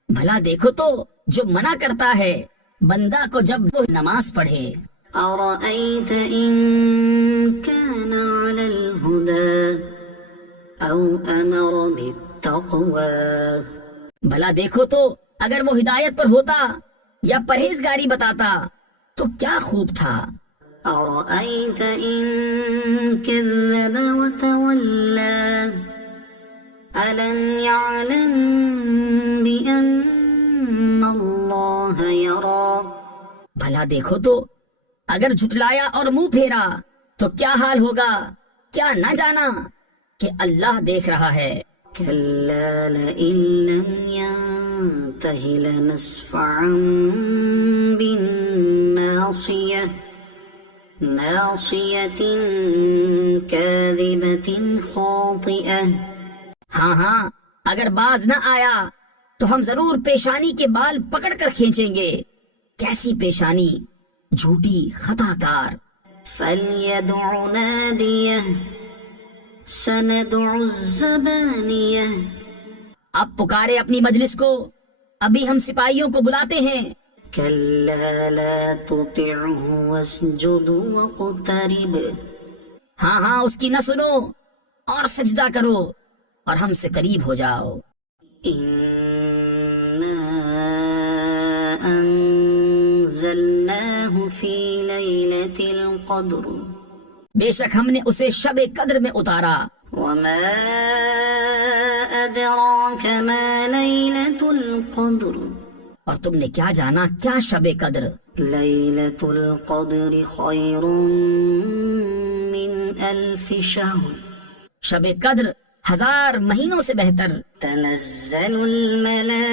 بھلا دیکھو تو جو منع کرتا ہے بندہ کو جب وہ نماز پڑھے. أرأيت إن كان على الهدى أو أمر بالتقوى. بھلا دیکھو تو اگر وہ ہدایت پر ہوتا یا پرہیزگاری بتاتا تو کیا خوب تھا. أرأيت إن كذب وتولى ألم يعلم بأن الله يرى. بھلا دیکھو تو اگر جھٹلایا اور منہ پھیرا تو کیا حال ہوگا، کیا نہ جانا کہ اللہ دیکھ رہا ہے. كلا لئن لم ينته لنسفعا بالناصية ناصية كاذبة خاطئة. ہاں اگر باز نہ آیا تو ہم ضرور پیشانی کے بال پکڑ کر کھینچیں گے. کیسی پیشانی، جھوٹی خطا کار. فليدع ناديه سندع الزبانية. اب پکارے اپنی مجلس کو، ابھی ہم سپاہیوں کو بلاتے ہیں. كلا لا تطعه واسجد واقترب. ہاں اس کی نہ سنو اور سجدہ کرو اور ہم سے قریب ہو جاؤ. إنا أنزلناه في ليلة القدر. بے شک ہم نے اسے شب قدر میں اتارا. وما أدراك ما ليلة القدر. اور تم نے کیا جانا کیا شب قدر. ليلة القدر خير من 1000 شهر. شب قدر 1000 مہینوں سے بہتر. تنزل الملائكة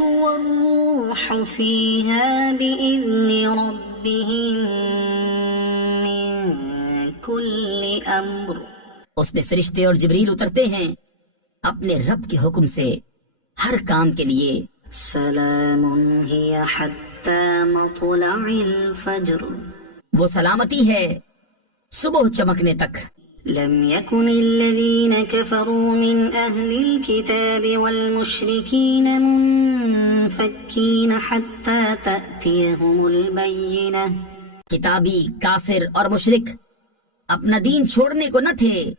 والروح فيها بإذن ربهم ربهم من كل أمر. اس میں فرشتے اور جبریل اترتے ہیں اپنے رب کے حکم سے ہر کام کے لیے. سلام هي حتى مطلع الفجر. وہ سلامتی ہے صبح چمکنے تک. لم يكن الذين كفروا من أهل الكتاب والمشركين منفكين حتى تأتيهم البينة. کتابی کافر اور مشرک اپنا دین چھوڑنے کو نہ تھے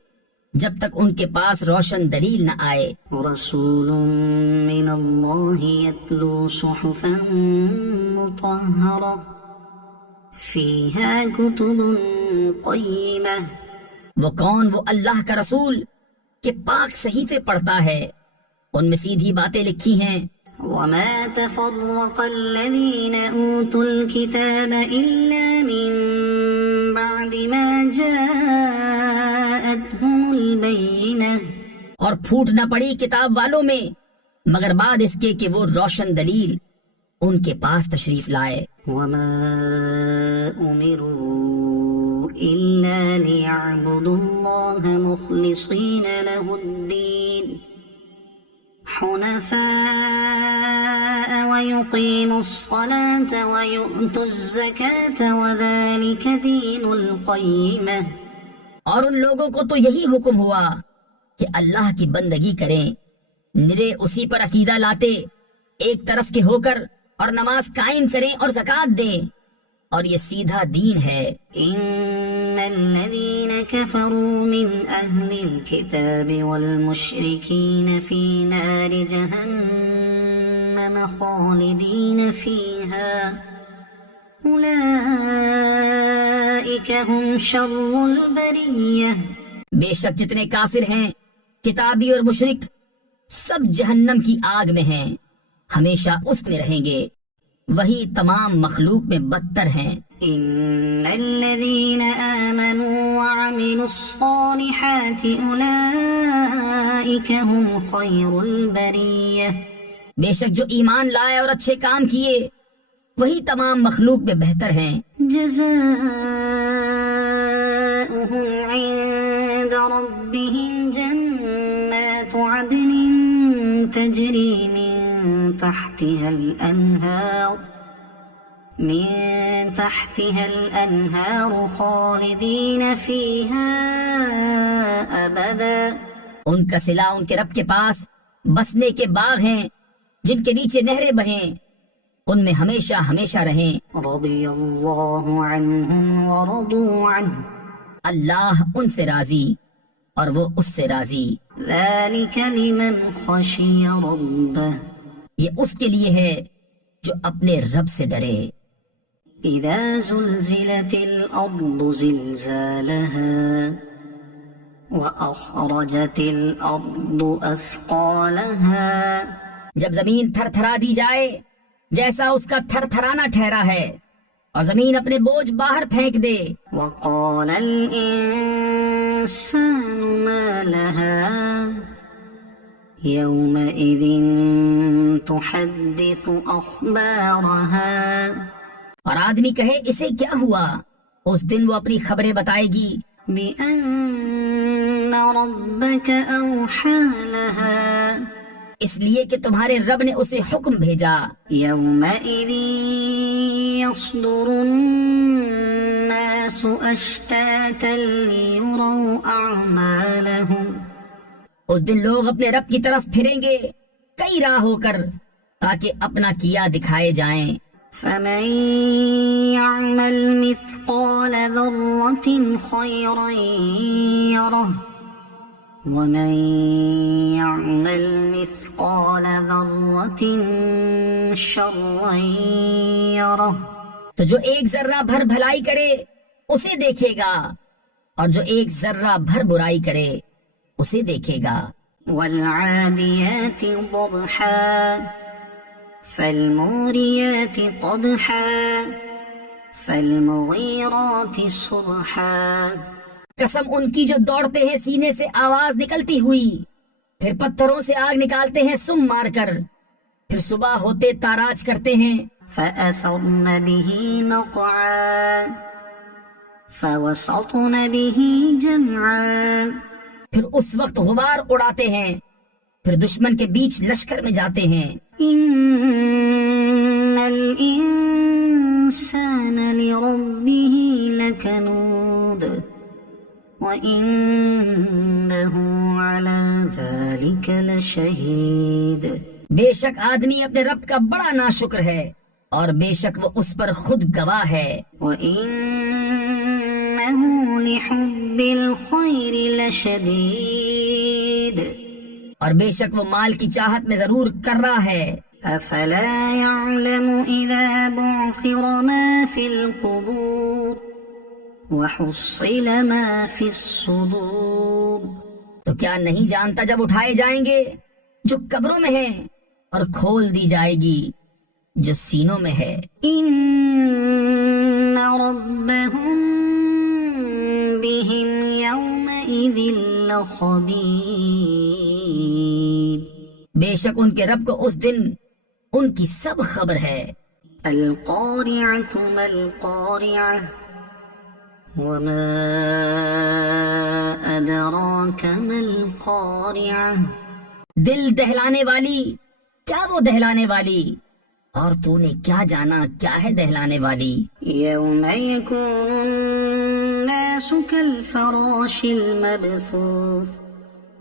جب تک ان کے پاس روشن دلیل نہ آئے. رسول من الله يتلو صحفا مطهرة فيها كتب قيمة. وہ کون؟ وہ اللہ کا رسول کہ پاک صحیفے پڑھتا ہے، ان میں سیدھی باتیں لکھی ہیں. وما تفرق الذين أوتوا الكتاب إلا من بعد ما جاءتهم البينة. اور پھوٹ نہ پڑی کتاب والوں میں مگر بعد اس کے کہ وہ روشن دلیل ان کے پاس تشریف لائے. وما أمروا إلا ليعبدوا الله مخلصين له الدين حنفاء ويقيموا الصلاة ويؤتوا الزكاة وذلك دين القيمة. اور ان لوگوں کو تو یہی حکم ہوا کہ اللہ کی بندگی کریں، نرے اسی پر عقیدہ لاتے ایک طرف کے ہو کر، اور نماز قائم کریں اور زکوٰۃ دیں، اور یہ سیدھا دین ہے. إن الذين كفروا من أهل الكتاب والمشركين في نار جهنم خالدين فيها أولئك هم شر البرية. بے شک جتنے کافر ہیں کتابی اور مشرک سب جہنم کی آگ میں ہیں، ہمیشہ اس میں رہیں گے، وہی تمام مخلوق میں بدتر ہیں. إن الذين آمنوا وعملوا الصالحات أولئك هم خير البرية. بے شک جو ایمان لائے اور اچھے کام کیے وہی تمام مخلوق میں بہتر ہیں. جزاؤهم عند ربهم جنات عدن تجري من تحتها الأنهار خالدين فيها أبدا. ان کا صلہ ان کے رب کے پاس بسنے کے باغ ہیں جن کے نیچے نہریں بہیں، ان میں ہمیشہ ہمیشہ رہیں. رضي الله عنهم ورضوا عنه. اللہ ان سے راضی اور وہ اس سے راضی. ذلك لمن خشي ربه. یہ اس کے لیے ہے جو اپنے رب سے ڈرے. إذا زلزلت الأرض زلزالها وأخرجت الأرض أثقالها. جب زمین تھر تھرا دی جائے جیسا اس کا تھر تھرانا ٹھہرا ہے، اور زمین اپنے بوجھ باہر پھینک دے. وقال الإنسان ما لها يومئذ تحدث أخبارها. اور آدمی کہے اسے کیا ہوا، اس دن وہ اپنی خبریں بتائے گی. بأن ربك أوحى لها. اس لیے کہ تمہارے رب نے اسے حکم بھیجا. يومئذ يصدر الناس أشتاتا ليروا أعمالهم. اس دن لوگ اپنے رب کی طرف پھریں گے کئی راہ ہو کر تاکہ اپنا کیا دکھائے جائیں. فمن يعمل مثقال ذرة خيرا يره ومن يعمل مثقال ذرة شرا يره. تو جو ایک ذرہ بھر بھلائی کرے اسے دیکھے گا، اور جو ایک ذرہ بھر برائی کرے اسے دیکھے گا. والعاديات ضبحا فالموريات قدحا فالمغيرات صبحا. قسم ان کی جو دوڑتے ہیں سینے سے آواز نکلتی ہوئی، پھر پتھروں سے آگ نکالتے ہیں سم مار کر، پھر صبح ہوتے تاراج کرتے ہیں. فأثرن به نقعا فوسطن به جمعا پھر اس وقت غبار اڑاتے ہیں، پھر دشمن کے بیچ لشکر میں جاتے ہیں۔ إن الإنسان لربه لكنود وإنه على ذلك لشهيد بے شک آدمی اپنے رب کا بڑا ناشکر ہے، اور بے شک وہ اس پر خود گواہ ہے۔ وَإِنَّهُ لِحُبِّ الْخَيْرِ لَشَدِيدٌ اور بے شک وہ مال کی چاہت میں ضرور کر رہا ہے۔ أَفَلَا يَعْلَمُ إِذَا بُعْثِرَ مَا فِي الْقُبُورِ وَحُصِّلَ مَا فِي الصُّدُورِ تو کیا نہیں جانتا جب اٹھائے جائیں گے جو قبروں میں ہیں، اور کھول دی جائے گی جو سینوں میں ہے۔ إِنَّ رَبَّهُمْ بِهِمْ يَوْمَئِذٍ لَخَبِيرٌ بے شک ان کے رب کو اس دن ان کی سب خبر ہے۔ القارعة ما القارعة وما أدراك ما القارعة دل دہلانے والی، کیا وہ دہلانے والی، اور تو نے کیا جانا کیا ہے دہلانے والی۔ يوم يكون الناس كالفراش المبثوث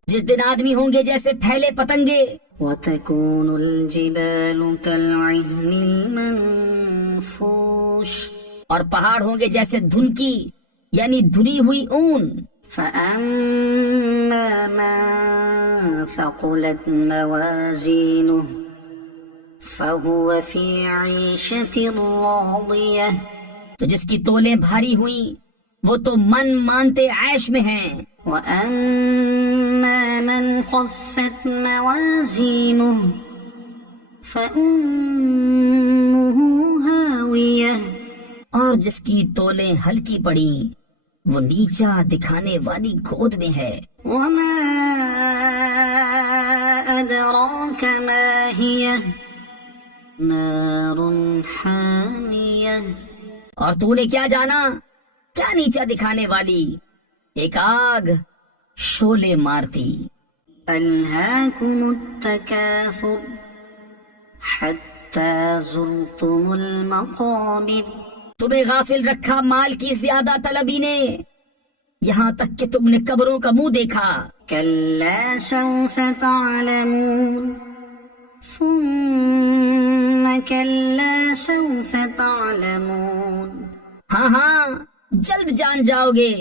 جس دن آدمی ہوں گے جیسے پھیلے پتنگے، وتكون الجبال كالعهن المنفوش اور پہاڑ ہوں گے جیسے دھنکی یعنی دھلی ہوئی اون۔ فأما من ثقلت موازينه فهو في عيشة راضية تو جس کی تولیں بھاری ہوئیں وہ تو من مانتے عیش میں ہیں۔ وأما من خفت موازينه فأمه هاوية اور جس کی تولیں ہلکی پڑیں وہ نیچا دکھانے والی گود میں ہے۔ وما أدراك ما هي نار حامية اور تو نے کیا جانا کیا نیچا دکھانے والی، ایک آگ شولے مارتی۔ ألهاكم التكاثر حتى زرتم المقابر تمہیں غافل رکھا مال کی زیادہ طلبی نے، یہاں تک کہ تم نے قبروں کا منہ دیکھا۔ كلا سوف تعلمون ثم كلا سوف تعلمون ہاں ہاں جلد جان جاؤ گے،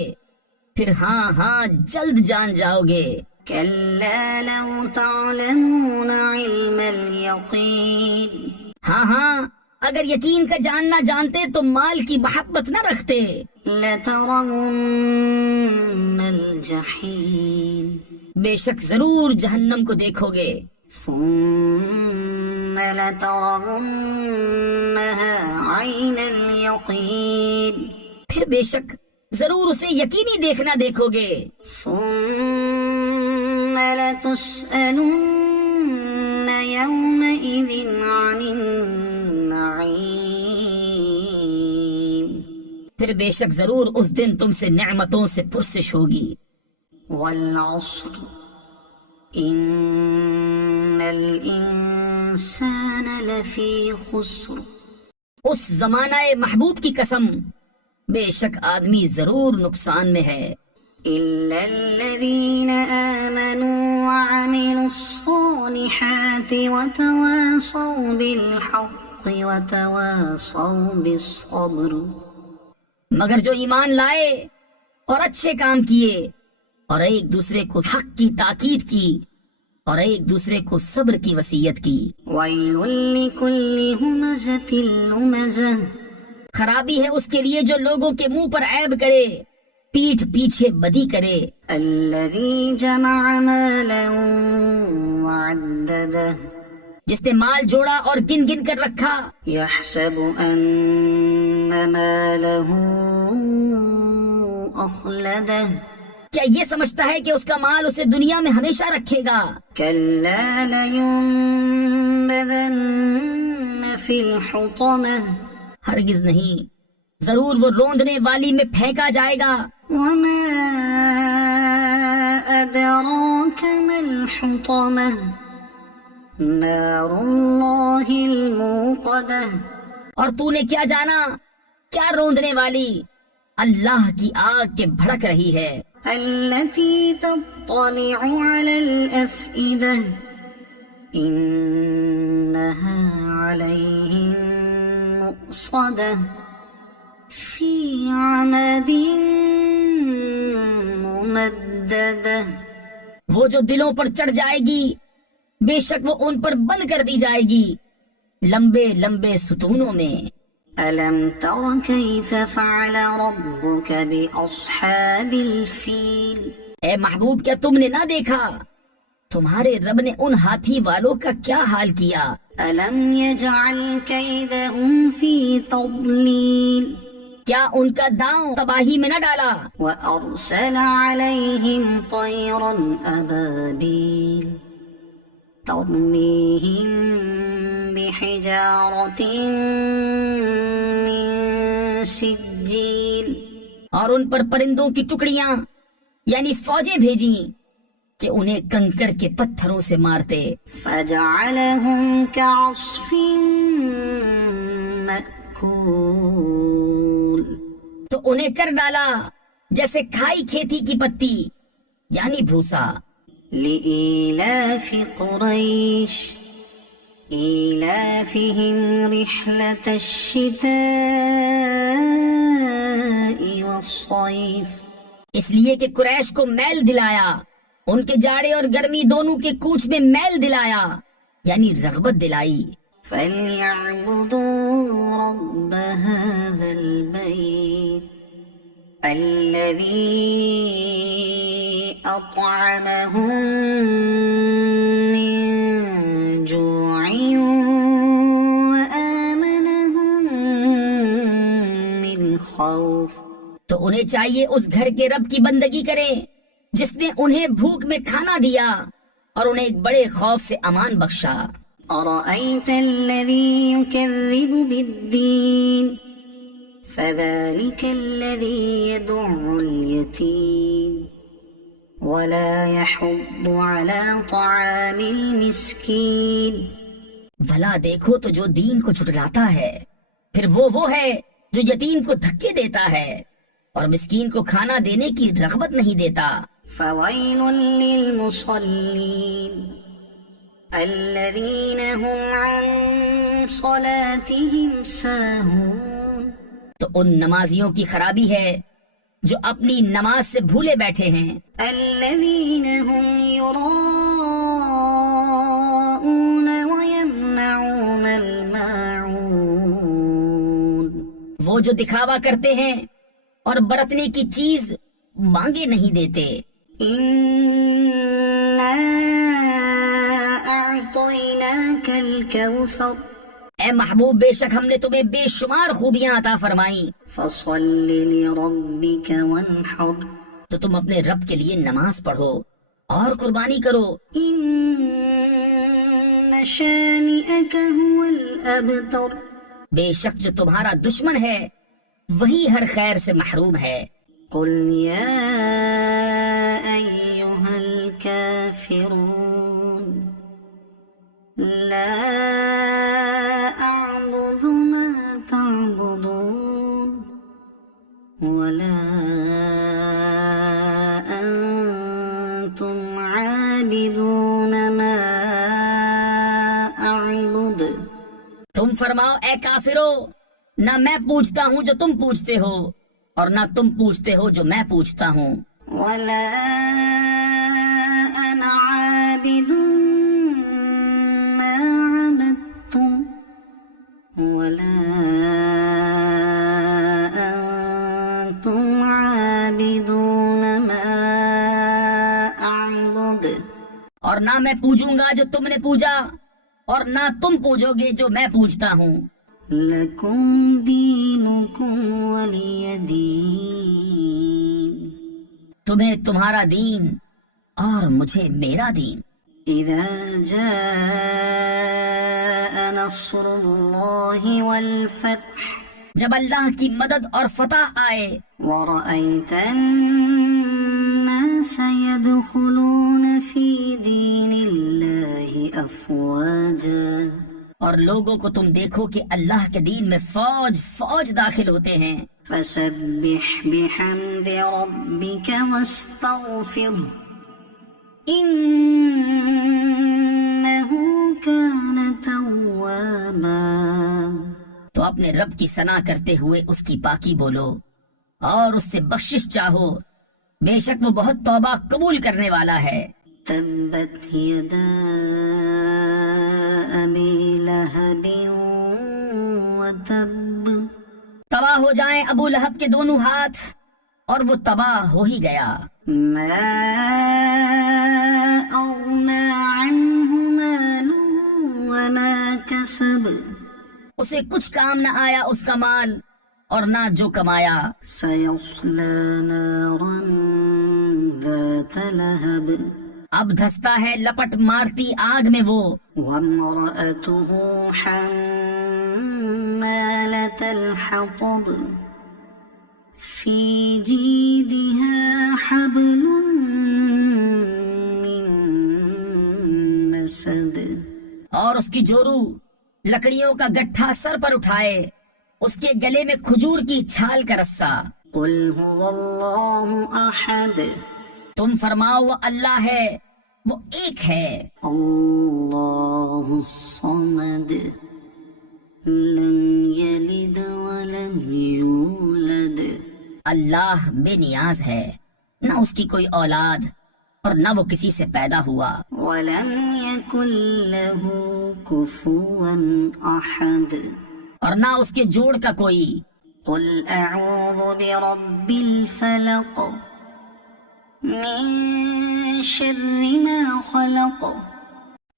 پھر ہاں ہاں جلد جان جاؤ گے۔ كلا لو تعلمون علم اليقين ہاں ہاں اگر یقین کا جاننا جانتے تو مال کی محبت نہ رکھتے۔ لترون الجحیم بے شک ضرور جہنم کو دیکھو گے۔ ثم لترونها عین الیقین پھر بے شک ضرور اسے یقینی دیکھنا دیکھو گے۔ ثم لتسألن یومئذ عن النعیم پھر بے شک ضرور اس دن تم سے نعمتوں سے پرسش ہوگی۔ والعصر ان الانسان لفی خسر اس زمانہ محبوب کی قسم، بے شک آدمی ضرور نقصان میں ہے، الا الذین آمنوا وعملوا الصالحات وتواصوا بالحق وتواصوا بالصبر مگر جو ایمان لائے اور اچھے کام کیے اور ایک دوسرے کو حق کی تاکید کی اور ایک دوسرے کو صبر کی وصیت کی۔ ویل لکل ہمزۃ لمزہ خرابی ہے اس کے لیے جو لوگوں کے منہ پر عیب کرے، پیٹھ پیچھے بدی کرے۔ الذی جمع مالا وعددہ جس نے مال جوڑا اور گن گن کر رکھا، یحسب ان مالہ اخلدہ کیا یہ سمجھتا ہے کہ اس کا مال اسے دنیا میں ہمیشہ رکھے گا؟ کلا لینبذن في الحطمة ہرگز نہیں، ضرور وہ روندنے والی میں پھینکا جائے گا۔ وما أدراك ما الحطمة نار الله الموقدة اور تو نے کیا جانا، کیا روندنے والی؟ اللہ کی آگ کے بھڑک رہی ہے، التي تطلع على الأفئدة إنها عليهم مؤصدة في عمد ممددة وہ جو دلوں پر چڑھ جائے گی، بے شک وہ ان پر بند کر دی جائے گی لمبے لمبے ستونوں میں۔ ألم تر كيف فعل ربك بأصحاب الفيل اے محبوب، کیا تم نے نہ دیکھا تمہارے رب نے ان ہاتھی والوں کا کیا حال کیا؟ ألم يجعل كيدهم في تضليل کیا ان کا داؤں تباہی میں نہ ڈالا؟ وأرسل عليهم طيرا أبابيل ترميهم بحجارة من سجيل اور ان پر پرندوں کی ٹکڑیاں یعنی فوجیں بھیجیں کہ انہیں کنکر کے پتھروں سے مارتے۔ فجعلهم كعصف مأكول تو انہیں کر ڈالا جیسے کھائی کھیتی کی پتی یعنی بھوسا۔ لإيلاف قريش إيلافهم رحلة الشتاء والصيف اس لیے کہ قریش کو میل دلایا، ان کے جاڑے اور گرمی دونوں کے کوچ میں میل دلایا یعنی رغبت دلائی۔ فليعبدوا رب هذا البيت الذي أطعمهم من جوع وآمنهم من خوف تو انہیں چاہیے اس گھر کے رب کی بندگی کریں جس نے انہیں بھوک میں کھانا دیا اور انہیں ایک بڑے خوف سے امان بخشا۔ أرأيت الذي يكذب بالدين فذلك الذي يدع اليتيم ولا يحض على طعام المسكين بھلا دیکھو تو جو دین کو جھٹلاتا ہے، پھر وہ ہے جو یتیم کو دھکے دیتا ہے اور مسکین کو کھانا دینے کی رغبت نہیں دیتا۔ فويل للمصلين الذين هم عن صلاتهم ساهون تو ان نمازیوں کی خرابی ہے جو اپنی نماز سے بھولے بیٹھے ہیں۔ الذين هم يراءون ويمنعون الماعون وہ جو دکھاوا کرتے ہیں اور برتنے کی چیز مانگے نہیں دیتے۔ إنا أعطيناك الكوثر اے محبوب، بے شک ہم نے تمہیں بے شمار خوبیاں عطا فرمائیں، فصل لربك وانحر تو تم اپنے رب کے لیے نماز پڑھو اور قربانی کرو۔ إن شانئك هو الأبتر بے شک جو تمہارا دشمن ہے وہی ہر خیر سے محروم ہے۔ قل يا أيها الكافرون لا أعبد ما تعبدون ولا أنتم عابدون ما أعبد تم فرماؤ اے کافرو، نہ میں پوچھتا ہوں جو تم پوچھتے ہو اور نہ تم پوچھتے ہو جو میں پوچھتا ہوں۔ ولا أنا عابد ما عبدتم ولا أنتم عابدون ما أعبد اور نہ میں پوجوں گا جو تم نے پوجا اور نہ تم پوجو گے جو میں پوجتا ہوں۔ لكم دينكم ولي دين تمہیں تمہارا دین اور مجھے میرا دین۔ إذا جاء نصر الله والفتح جب اللہ کی مدد اور فتح آئے، ورأيت الناس يدخلون في دين الله أفواجا اور لوگوں کو تم دیکھو کہ اللہ کے دین میں فوج فوج داخل ہوتے ہیں، فسبح بحمد ربك واستغفره إنه كان توابا تو اپنے رب کی ثنا کرتے ہوئے اس کی پاکی بولو اور اس سے بخشش چاہو، بے شک وہ بہت توبہ قبول کرنے والا ہے۔ تبت يدا أبي لهب وتب تباہ ہو جائیں ابو لہب کے دونوں ہاتھ، اور وہ تباہ ہو ہی گیا۔ ما أغنى عنه ماله وما كسب اسے کچھ کام نہ آیا اس کا مال اور نہ جو کمایا۔ سيصلى نارا ذات لهب اب دھستا ہے لپٹ مارتی آگ میں وہ، وامرأته حمالة الحطب في جيدها حبل من مسد اور اس کی جورو لکڑیوں کا گٹھا سر پر اٹھائے، اس کے گلے میں کھجور کی چھال کا رسہ۔ قل هو الله أحد تم فرماؤ وہ اللہ ہے، وہ ایک ہے، الله الصمد لم يلد ولم يولد اللہ بے نیاز ہے، نہ اس کی کوئی اولاد اور نہ وہ کسی سے پیدا ہوا، ولم يكن له كفوا أحد اور نہ اس کے جوڑ کا کوئی۔ قل أعوذ برب الفلق من شر ما خلق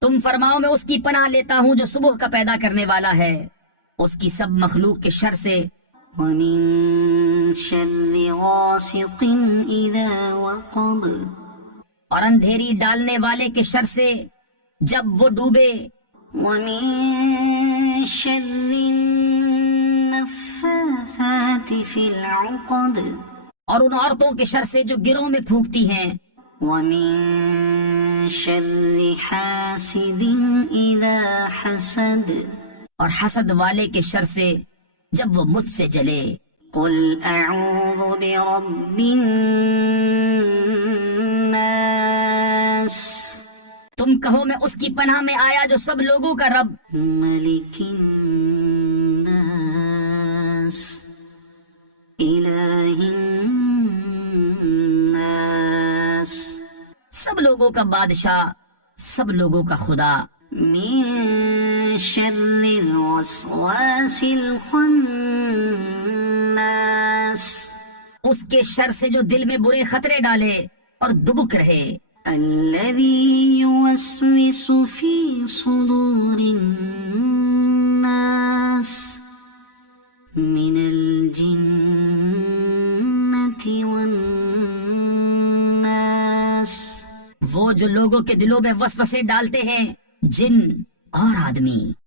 تم فرماؤ میں اس کی پناہ لیتا ہوں جو صبح کا پیدا کرنے والا ہے، اس کی سب مخلوق کے شر سے، ومن شر غاسق إذا وقب اور اندھیری ڈالنے والے کے شر سے جب وہ ڈوبے، ومن شر النفاثات في العقد اور ان عورتوں کے شر سے جو گروہ میں پھونکتی ہیں، ومن شر حاسد إذا حسد اور حسد والے کے شر سے جب وہ مجھ سے جلے۔ قل أعوذ برب الناس تم کہو میں اس کی پناہ میں آیا جو سب لوگوں کا رب، ملك الناس إله الناس سب لوگوں کا بادشاہ، سب لوگوں کا خدا، من شر الوسواس الخناس اس کے شر سے جو دل میں برے خطرے ڈالے اور دبک رہے، الذي يوسوس في صدور الناس من الجنة والناس وہ جو لوگوں کے دلوں میں وسوسے ڈالتے ہیں، جن اور آدمی۔